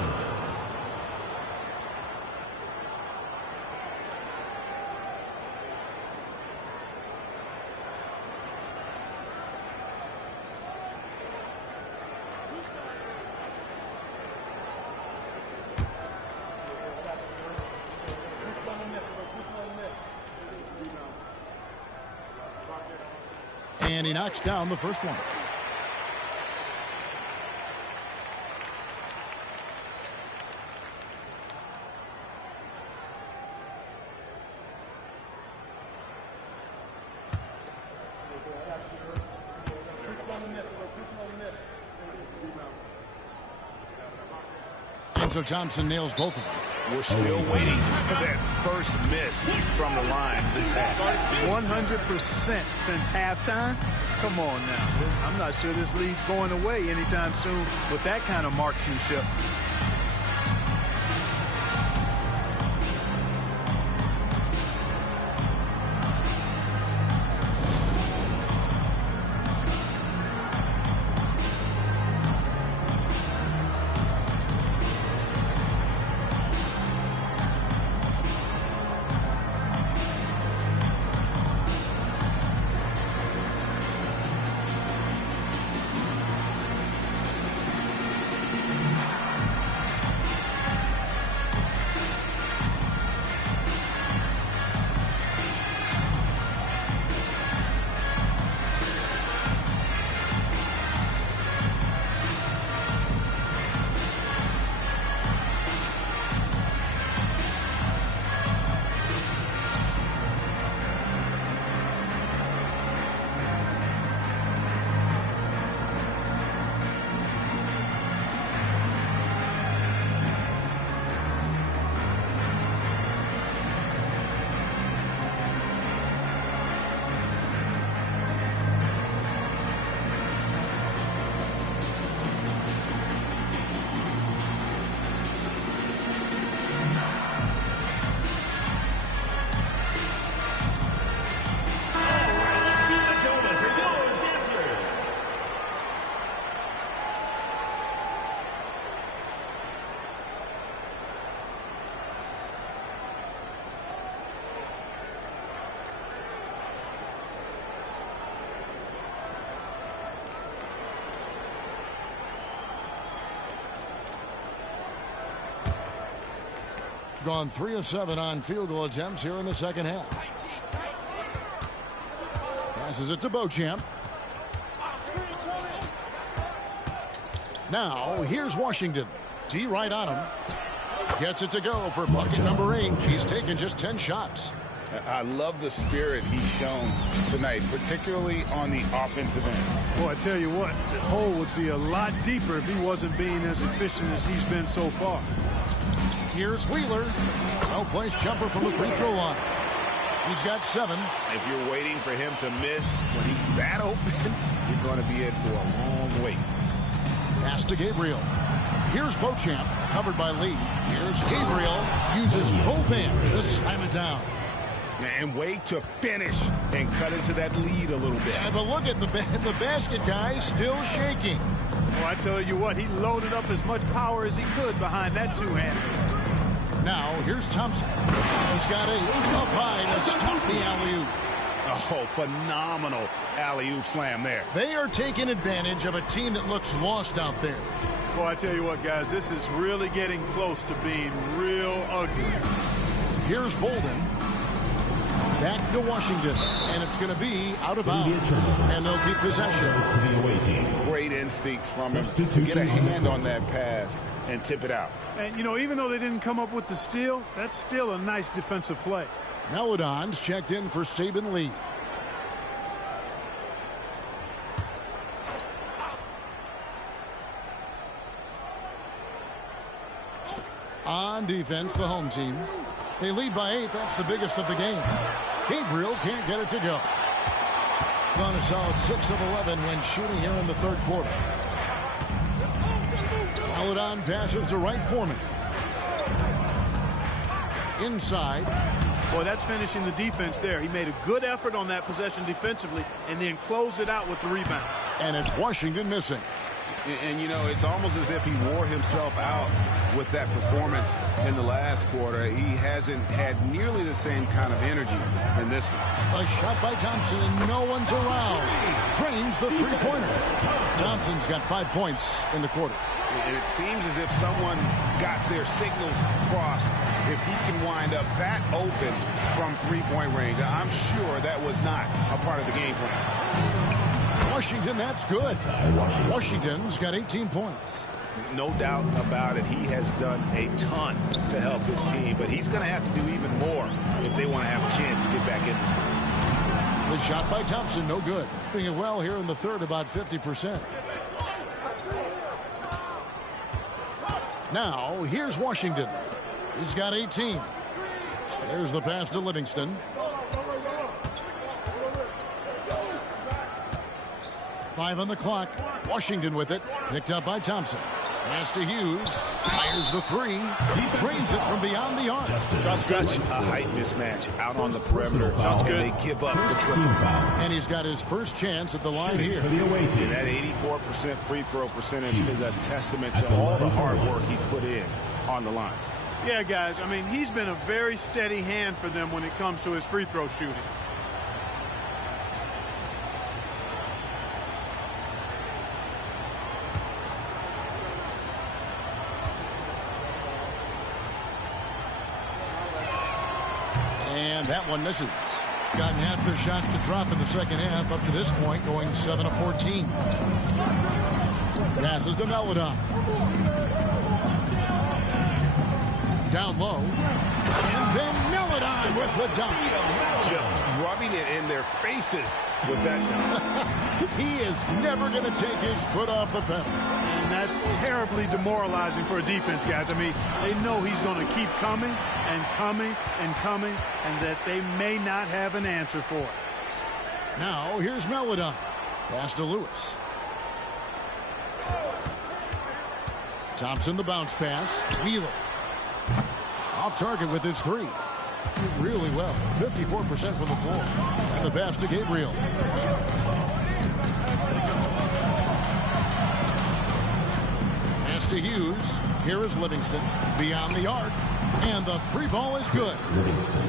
And he knocks down the first one. And so Thompson nails both of them. We're still waiting for that first miss from the line this half. 100% since halftime. Come on now. I'm not sure this lead's going away anytime soon with that kind of marksmanship. Gone 3 of 7 on field goal attempts here in the second half. Passes it to Beauchamp. Now here's Washington. D right on him. Gets it to go for bucket number 8. He's taken just 10 shots. I love the spirit he's shown tonight, particularly on the offensive end. Boy, I tell you what, the hole would be a lot deeper if he wasn't being as efficient as he's been so far. Here's Wheeler. Well-placed jumper from the free throw line. He's got 7. If you're waiting for him to miss when he's that open, you're going to be in for a long wait. Pass to Gabriel. Here's Beauchamp, covered by Lee. Here's Gabriel. Uses both hands to slam it down. And wait to finish and cut into that lead a little bit. Yeah, but look at the basket, guys, still shaking. Well, I tell you what, he loaded up as much power as he could behind that two-hander. Now, here's Thompson. He's got 8. Up high to stop the alley-oop. Oh, phenomenal alley-oop slam there. They are taking advantage of a team that looks lost out there. Boy, I tell you what, guys, this is really getting close to being real ugly. Here's Bolden. Back to Washington, and it's going to be out of bounds, and they'll keep possession. Great instincts from him to get a hand on that pass and tip it out. And, you know, even though they didn't come up with the steal, that's still a nice defensive play. Melodon's checked in for Saban Lee. On defense, the home team. They lead by 8. That's the biggest of the game. Gabriel can't get it to go. Gone a solid 6 of 11 when shooting here in the third quarter. Melodon passes to Wright Foreman. Inside. Boy, that's finishing the defense there. He made a good effort on that possession defensively and then closed it out with the rebound. And it's Washington missing. And, you know, it's almost as if he wore himself out with that performance in the last quarter. He hasn't had nearly the same kind of energy in this one. A shot by Thompson, and no one's around. Drains the three-pointer. Thompson's got 5 points in the quarter. And it seems as if someone got their signals crossed. If he can wind up that open from three-point range, I'm sure that was not a part of the game plan. Washington, that's good. Washington's got 18 points. No doubt about it. He has done a ton to help his team, but he's going to have to do even more if they want to have a chance to get back in this thing. The shot by Thompson, no good. Doing it well here in the third, about 50%. Now, here's Washington. He's got 18. There's the pass to Livingston. 5 on the clock. Washington with it. Picked up by Thompson. Pass to Hughes. Fires the three. He drains it from beyond the arc. Just such a height mismatch out on the perimeter. That's good. They give up the triple. And he's got his first chance at the line here. And that 84% free throw percentage is a testament to all the hard work he's put in on the line. Yeah, guys, I mean, he's been a very steady hand for them when it comes to his free throw shooting. And that one misses. Gotten half their shots to drop in the second half up to this point, going 7 of 14. Passes to Melodon. Down low. And then Melodon with the dunk. Just rubbing it in their faces with that dunk. He is never going to take his foot off the pedal. And that's terribly demoralizing for a defense, guys. I mean, they know he's going to keep coming and coming and coming, and that they may not have an answer for it. Now, here's Melodon. Pass to Lewis. Thompson, the bounce pass. Wheeler. Off target with his three. Really well. 54% from the floor. And the pass to Gabriel. Pass to Hughes. Here is Livingston. Beyond the arc. And the three ball is good.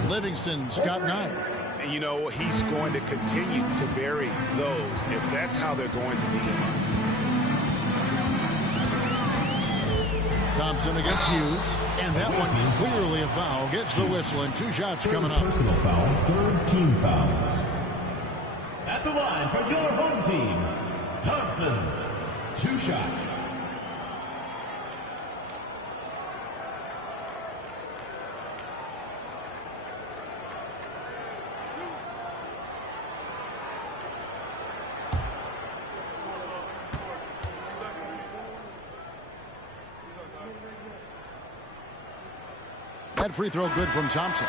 Livingston's got 9. And you know, he's going to continue to bury those if that's how they're going to lead him. Thompson against Hughes, and that one clearly a foul. Gets the whistle, and 2 shots coming up. Personal foul, third team foul. At the line for your home team, Thompson. 2 shots. That free throw good from Thompson.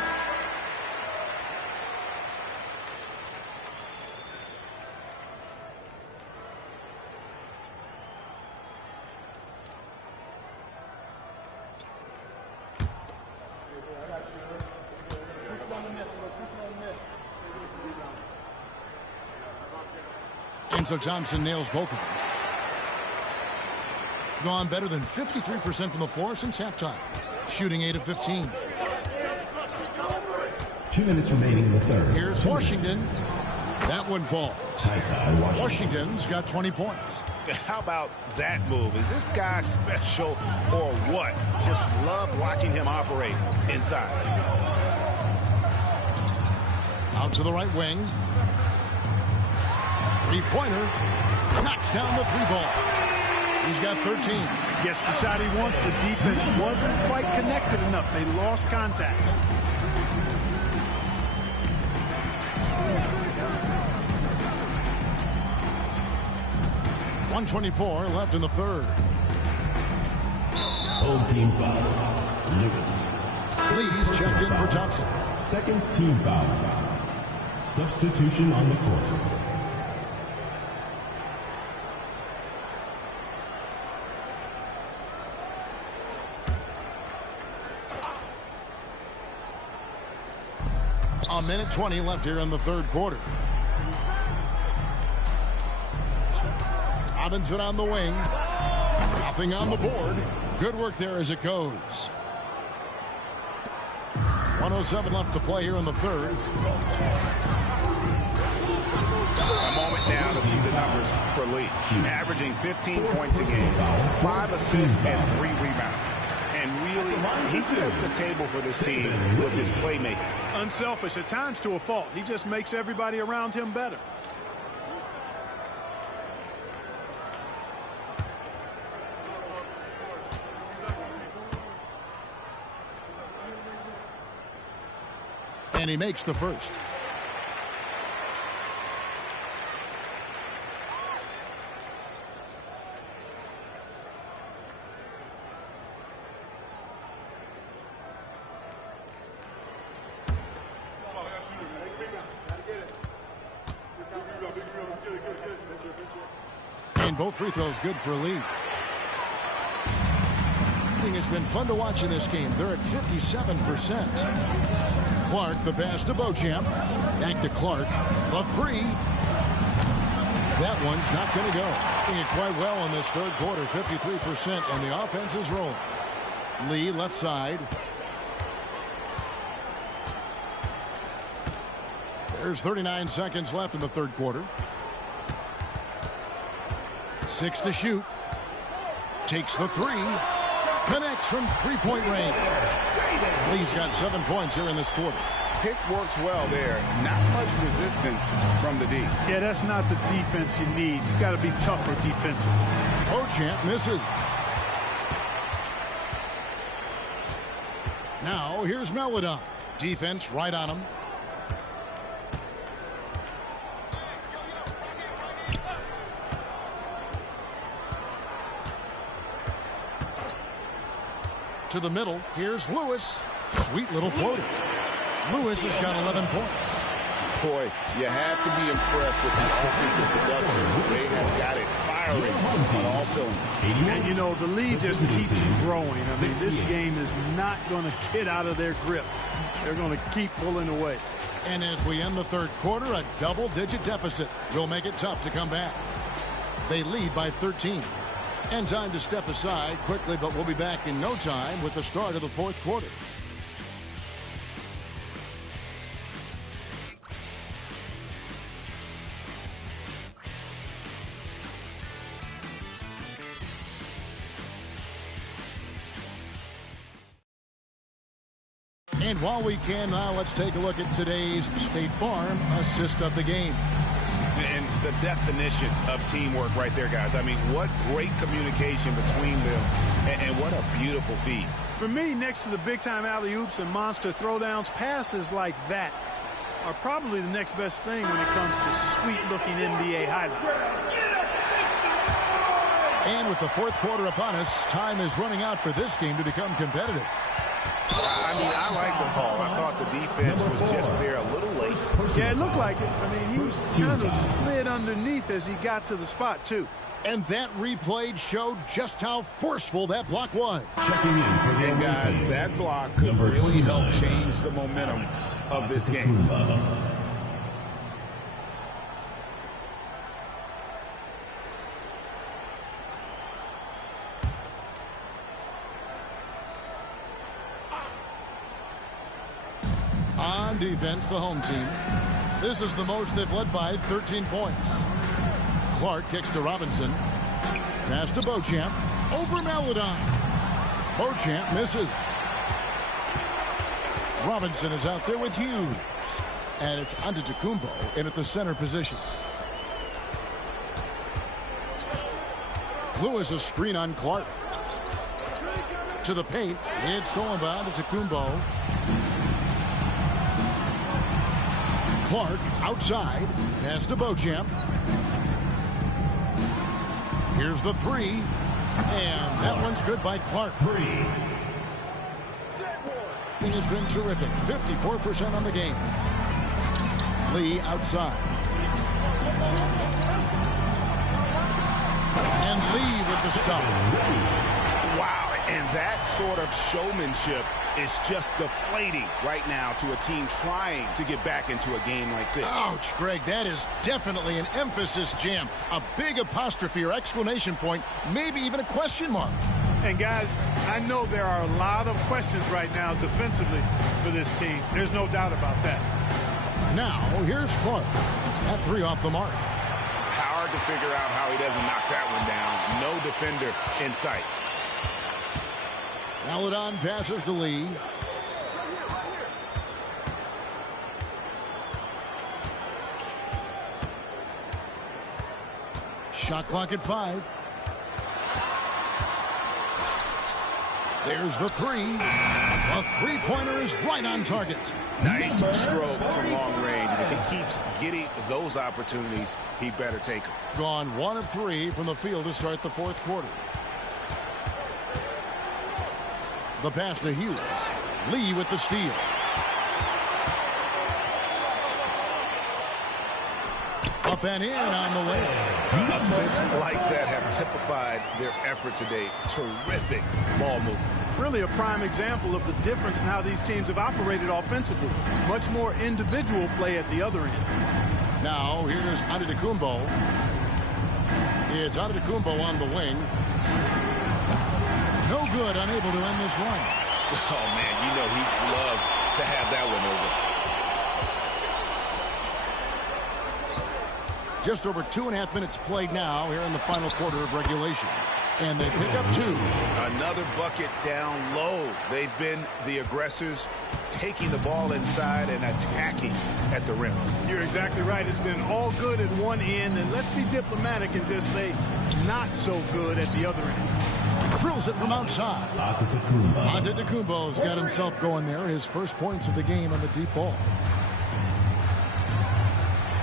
And so Thompson nails both of them. Gone better than 53% from the floor since halftime. Shooting 8 of 15. 2 minutes remaining in the third. Here's Washington. That one falls. Washington's got 20 points. How about that move? Is this guy special or what? Just love watching him operate inside. Out to the right wing. Three-pointer. Knocks down the three ball. He's got 13. Gets the shot he wants. The defense wasn't quite connected enough. They lost contact. .124 left in the third. Home team foul. Lewis. Please check in for Thompson. Second team foul. Substitution on the court. A minute 20 left here in the third quarter. Robinson on the wing. Nothing on the board. Good work there as it goes. 1:07 left to play here in the third. A moment now to see the numbers for Lee. Averaging 15 points a game, 5 assists, and 3 rebounds. And really, he sets the table for this team with his playmaking. Unselfish at times to a fault. He just makes everybody around him better. And he makes the first. And both free throws good for Lee. It's been fun to watch in this game. They're at 57%. Clark, the pass to Beauchamp. Back to Clark. The three. That one's not going to go. Doing it quite well in this third quarter. 53%, and the offense is rolling. Lee, left side. There's 39 seconds left in the third quarter. 6 to shoot. Takes the three. Connects from three-point range. Lee's got 7 points here in this quarter. Pick works well there. Not much resistance from the D. Yeah, that's not the defense you need. You got to be tougher defensively. Beauchamp misses. Now here's Melodon. Defense right on him. To the middle. Here's Lewis. Sweet little floater. Lewis has got 11 points. Boy, you have to be impressed with the offensive production. They have got it firing on all cylinders. And, you know, the lead just keeps growing. I mean, this game is not going to get out of their grip. They're going to keep pulling away. And as we end the third quarter, a double-digit deficit will make it tough to come back. They lead by 13. And time to step aside quickly, but we'll be back in no time with the start of the fourth quarter. And while we can now, let's take a look at today's State Farm assist of the game. And the definition of teamwork right there, guys. I mean, what great communication between them, and what a beautiful feed. For me, next to the big-time alley-oops and monster throwdowns, passes like that are probably the next best thing when it comes to sweet-looking NBA highlights. And with the fourth quarter upon us, time is running out for this game to become competitive. I mean, I like the call. I thought the defense was just there a little late. Yeah, it looked like it. I mean, he kind of slid underneath as he got to the spot, too. And that replay showed just how forceful that block was. Checking in for the And guys, that block could really help change the momentum of this game. On defense, the home team. This is the most they've led by 13 points. Clark kicks to Robinson. Pass to Beauchamp. Over Maladon. Beauchamp misses. Robinson is out there with Hughes. And it's Antetokounmpo in at the center position. Lewis a screen on Clark. To the paint. It's stolen by Antetokounmpo. Clark outside. Pass to Beauchamp. Here's the three. And that one's good by Clark. It has been terrific. 54% on the game. Lee outside. And Lee with the stuff. Wow, and that sort of showmanship is just deflating right now to a team trying to get back into a game like this. Ouch, Greg, that is definitely an emphasis jam. A big apostrophe or exclamation point, maybe even a question mark. And guys, I know there are a lot of questions right now defensively for this team. There's no doubt about that. Now, here's Clark. That three off the mark. Hard to figure out how he doesn't knock that one down. No defender in sight. Maladon passes to Lee. Shot clock at 5. There's the three. A three-pointer is right on target. Nice stroke from long range. And if he keeps getting those opportunities, he better take them. Gone 1 of 3 from the field to start the fourth quarter. The pass to Hughes. Lee with the steal. Up and in on the way. Assists like that have typified their effort today. Terrific ball movement. Really a prime example of the difference in how these teams have operated offensively. Much more individual play at the other end. Now here's Antetokounmpo. It's Antetokounmpo on the wing. No good, unable to end this run. Oh, man, you know he'd love to have that one over. Just over 2.5 minutes played now here in the final quarter of regulation. And they pick up 2. Another bucket down low. They've been the aggressors, taking the ball inside and attacking at the rim. You're exactly right. It's been all good at one end, and let's be diplomatic and just say not so good at the other end. Drills it from outside. Antetokounmpo's got himself going there. His first points of the game on the deep ball.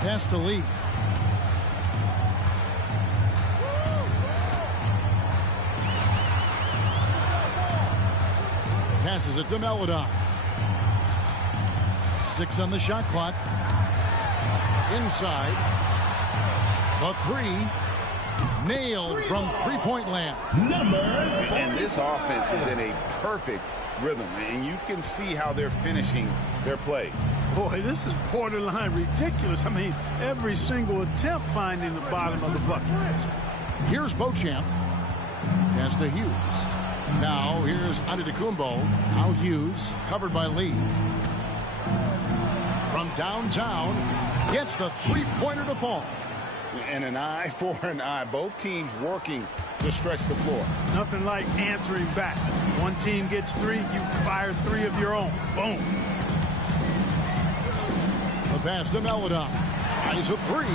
Pass to Lee. Passes it to Maladon. 6 on the shot clock. Inside. The three. Nailed from three-point land. And this offense is in a perfect rhythm, and you can see how they're finishing their plays. Boy, this is borderline ridiculous. I mean, every single attempt finding the bottom of the bucket. Here's Beauchamp. Pass to Hughes. Now here's Antetokounmpo. Now Hughes, covered by Lee. From downtown, gets the three-pointer to fall. And an eye for an eye. Both teams working to stretch the floor. Nothing like answering back. One team gets 3, you fire 3 of your own. Boom. The pass to Maladon. Tries a 3.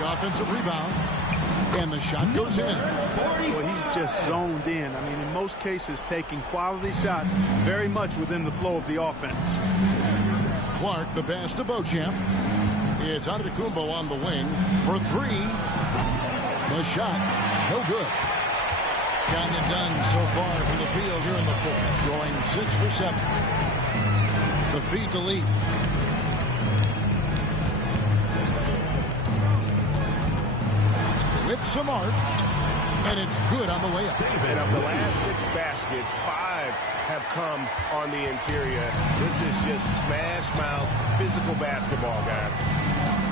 The offensive rebound. And the shot goes in. Well, he's just zoned in. I mean, in most cases, taking quality shots very much within the flow of the offense. Clark, the pass to Beauchamp. It's Antetokounmpo on the wing for 3. The shot, no good. Gotten it done so far from the field here in the fourth. Going 6 for 7. The feed to Lee. With some arc, and it's good on the layup. And of the last 6 baskets, 5 have come on the interior. This is just smash mouth physical basketball, guys.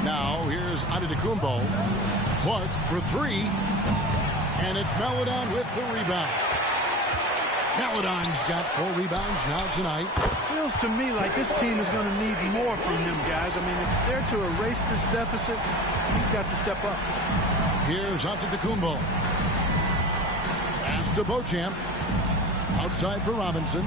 Now here's Antetokounmpo. Clark for 3, and it's Maladon with the rebound. Maladon's got 4 rebounds now tonight. feels to me like this team is going to need more from him, guys. I mean, if they're to erase this deficit, he's got to step up. Here's Antetokounmpo. Pass to Beauchamp. Outside for Robinson.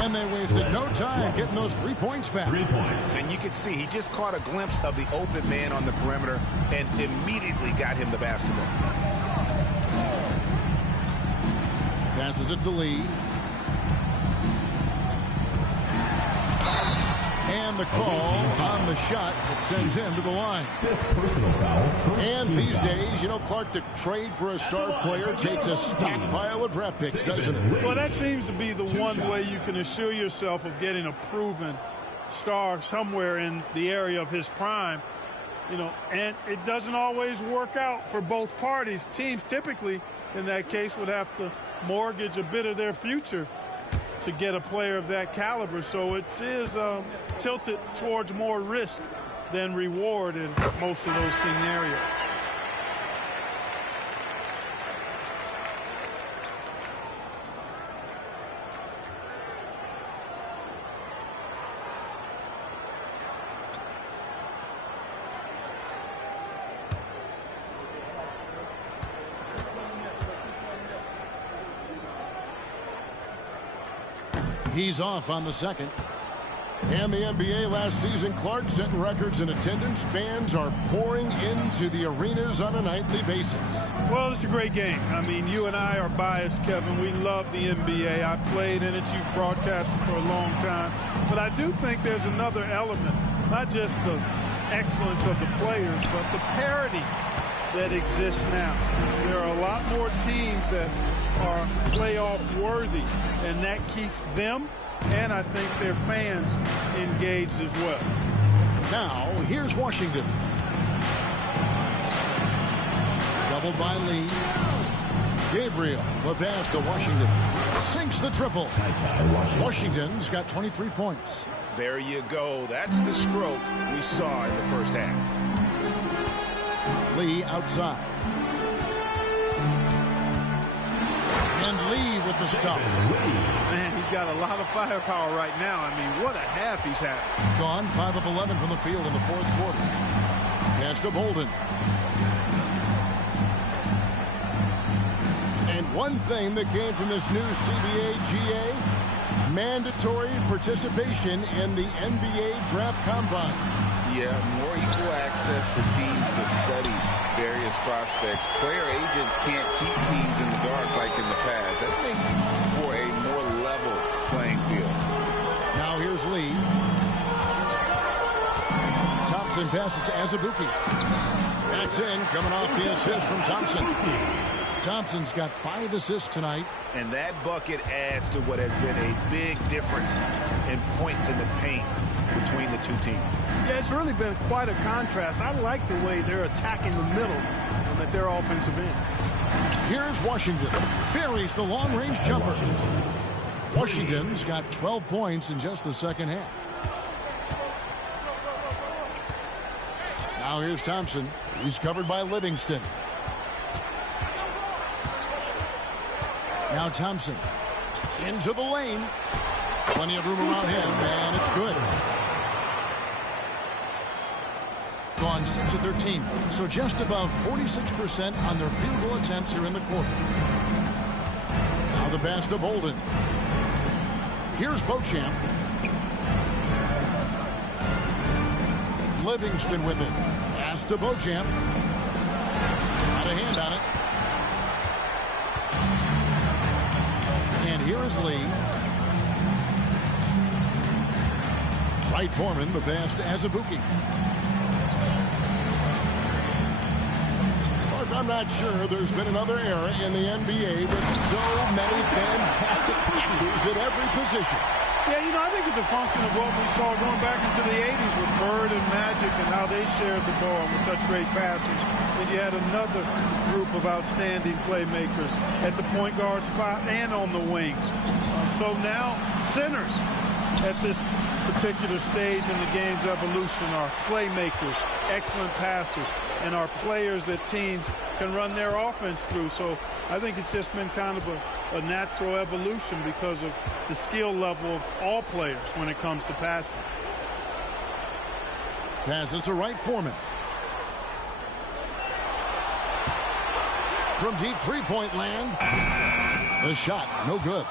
And they wasted no time getting those 3 points back. 3 points. And you can see he just caught a glimpse of the open man on the perimeter and immediately got him the basketball. Passes it to Lee. And the call on the shot that sends him to the line. Personal foul. And these days, you know, Clark, to trade for a star player takes a stockpile of draft picks, doesn't it? Well, that seems to be the one way you can assure yourself of getting a proven star somewhere in the area of his prime. You know, and it doesn't always work out for both parties. Teams typically, in that case, would have to mortgage a bit of their future to get a player of that caliber. So it is tilted towards more risk than reward in most of those scenarios. He's off on the second. And the NBA last season, Clark set records in attendance. Fans are pouring into the arenas on a nightly basis. Well, it's a great game. I mean, you and I are biased, Kevin. We love the NBA. I played in it. You've broadcasted for a long time. But I do think there's another element, not just the excellence of the players, but the parity that exists now. There are a lot more teams that are playoff worthy, and that keeps them and I think their fans engaged as well. Now, here's Washington. Doubled by Lee. Gabriel, the pass to Washington. Sinks the triple. Washington's got 23 points. There you go. That's the stroke we saw in the first half. Lee outside. And Lee with the stuff. Man, he's got a lot of firepower right now. I mean, what a half he's had. Gone 5 of 11 from the field in the fourth quarter. Pass to Bolden. And one thing that came from this new CBA GA, mandatory participation in the NBA Draft Combine. Yeah, more equal access for teams to study various prospects. Player agents can't keep teams in the dark like in the past. That makes for a more level playing field. Now here's Lee. Thompson passes to Azubuike. That's in, coming off the assist from Thompson. Thompson's got 5 assists tonight. And that bucket adds to what has been a big difference in points in the paint between the two teams. Yeah, it's really been quite a contrast. I like the way they're attacking the middle at their offensive end. Here's Washington. Buries the long-range jumper. Washington's got 12 points in just the second half. Now here's Thompson. He's covered by Livingston. Now Thompson into the lane. Plenty of room around him, and it's good. Gone 6 of 13, so just above 46% on their field goal attempts here in the quarter. Now the pass to Bolden. Here's Beauchamp. Livingston with it. Pass to Beauchamp. Got a hand on it. And here is Lee. Right Foreman, the pass to Azubuike. I'm not sure there's been another era in the NBA with so many fantastic passes at every position. Yeah, you know, I think it's a function of what we saw going back into the 80s with Bird and Magic and how they shared the ball with such great passers. Then you had another group of outstanding playmakers at the point guard spot and on the wings. So now centers at this particular stage in the game's evolution are playmakers, excellent passers, and are players that teams can run their offense through. So I think it's just been kind of a natural evolution because of the skill level of all players when it comes to passing. Passes to right, Foreman. From deep three-point land. The shot, no good.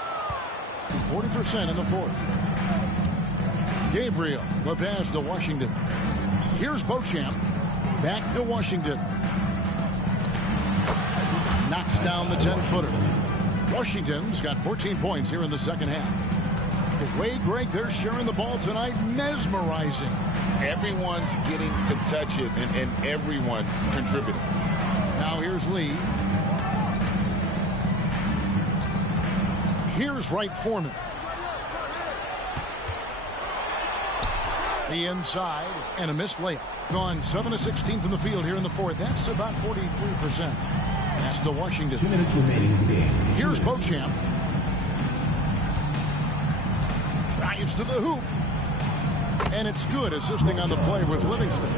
40% in the fourth. Gabriel, the pass to Washington. Here's Beauchamp. Back to Washington. Knocks down the 10-footer. Washington's got 14 points here in the second half. The way, Greg, they're sharing the ball tonight, mesmerizing. Everyone's getting to touch it, and everyone contributing. Now here's Lee. Here's Wright Foreman. The inside and a missed layup. Gone 7 of 16 from the field here in the fourth. That's about 43%. Pass to Washington. 2 minutes remaining in the game. Here's Beauchamp. Drives to the hoop. And it's good, assisting on the play with Livingston.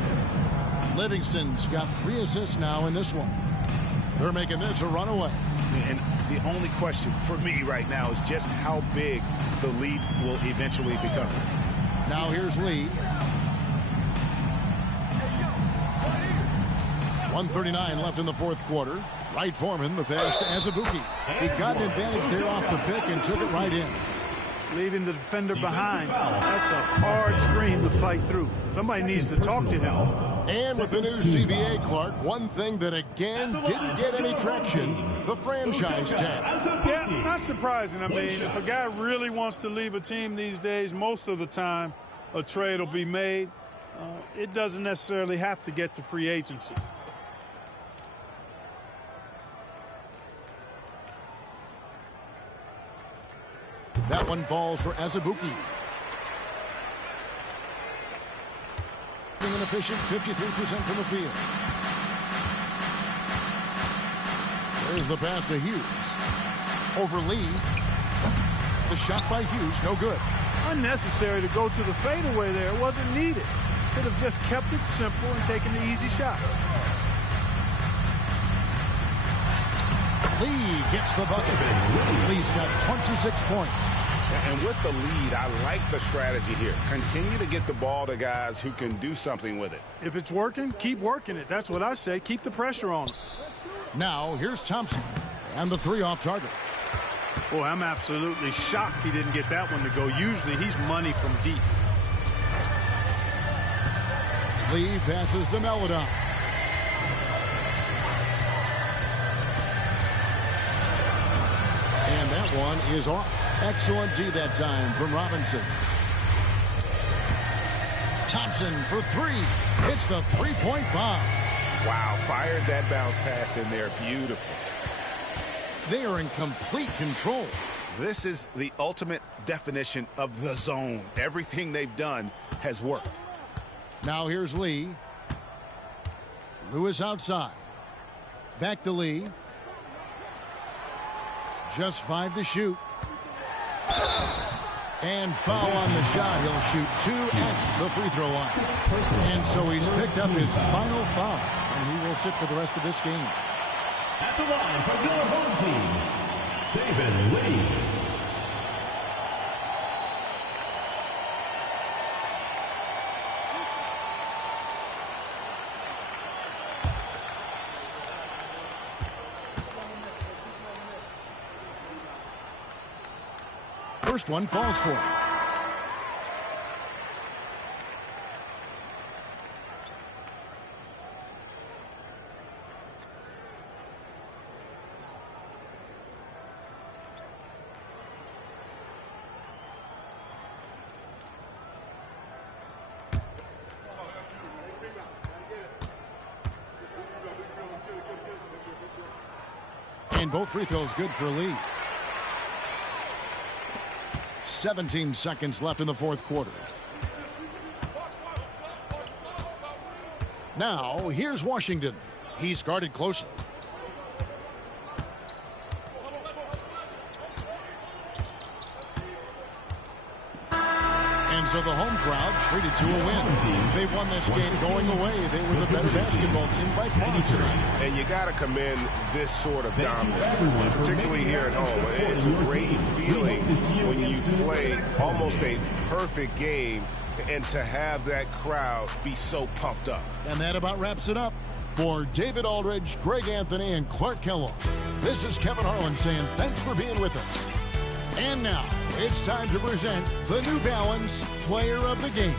Livingston's got 3 assists now in this one. They're making this a runaway. And the only question for me right now is just how big the lead will eventually become. Now here's Lee. 1:39 left in the fourth quarter. Wright Foreman, the pass to Azubuike. He got an advantage there off the pick and took it right in. Leaving the defender behind. That's a hard screen to fight through. Somebody needs to talk to him. And with the new CBA, Clark, one thing that again didn't get any traction, the franchise tag. Yeah, not surprising. I mean, if a guy really wants to leave a team these days, most of the time a trade will be made. It doesn't necessarily have to get to free agency. That one falls for Azubuike. Inefficient, 53% from the field. There's the pass to Hughes. Over Lee. The shot by Hughes, no good. Unnecessary to go to the fadeaway there. It wasn't needed. Could have just kept it simple and taken the easy shot. Lee gets the bucket. Lee's got 26 points. And with the lead, I like the strategy here. Continue to get the ball to guys who can do something with it. If it's working, keep working it. That's what I say. Keep the pressure on him. Now, here's Thompson. And the 3 off target. Boy, I'm absolutely shocked he didn't get that one to go. Usually, he's money from deep. Lee passes to Melodon. And that one is off. Excellent D that time from Robinson. Thompson for 3. Hits the three-point bomb. Wow, fired that bounce pass in there. Beautiful. They are in complete control. This is the ultimate definition of the zone. Everything they've done has worked. Now here's Lee. Lewis outside. Back to Lee. Just 5 to shoot. And foul on the shot. He'll shoot 2 at the free throw line. And so he's picked up his final foul. And he will sit for the rest of this game. At the line for your home team, Saban Lee. First one falls for him. And both free throws good for Lee. 17 seconds left in the fourth quarter. Now, here's Washington. He's guarded closely. So the home crowd treated to a win. They won this game going away. They were the better basketball team by far tonight. And you got to commend this sort of dominance, particularly here at home. It's a great feeling when you play almost a perfect game and to have that crowd be so pumped up. And that about wraps it up. For David Aldridge, Greg Anthony, and Clark Kellogg, this is Kevin Harlan saying thanks for being with us. And now, it's time to present the New Balance Player of the Game.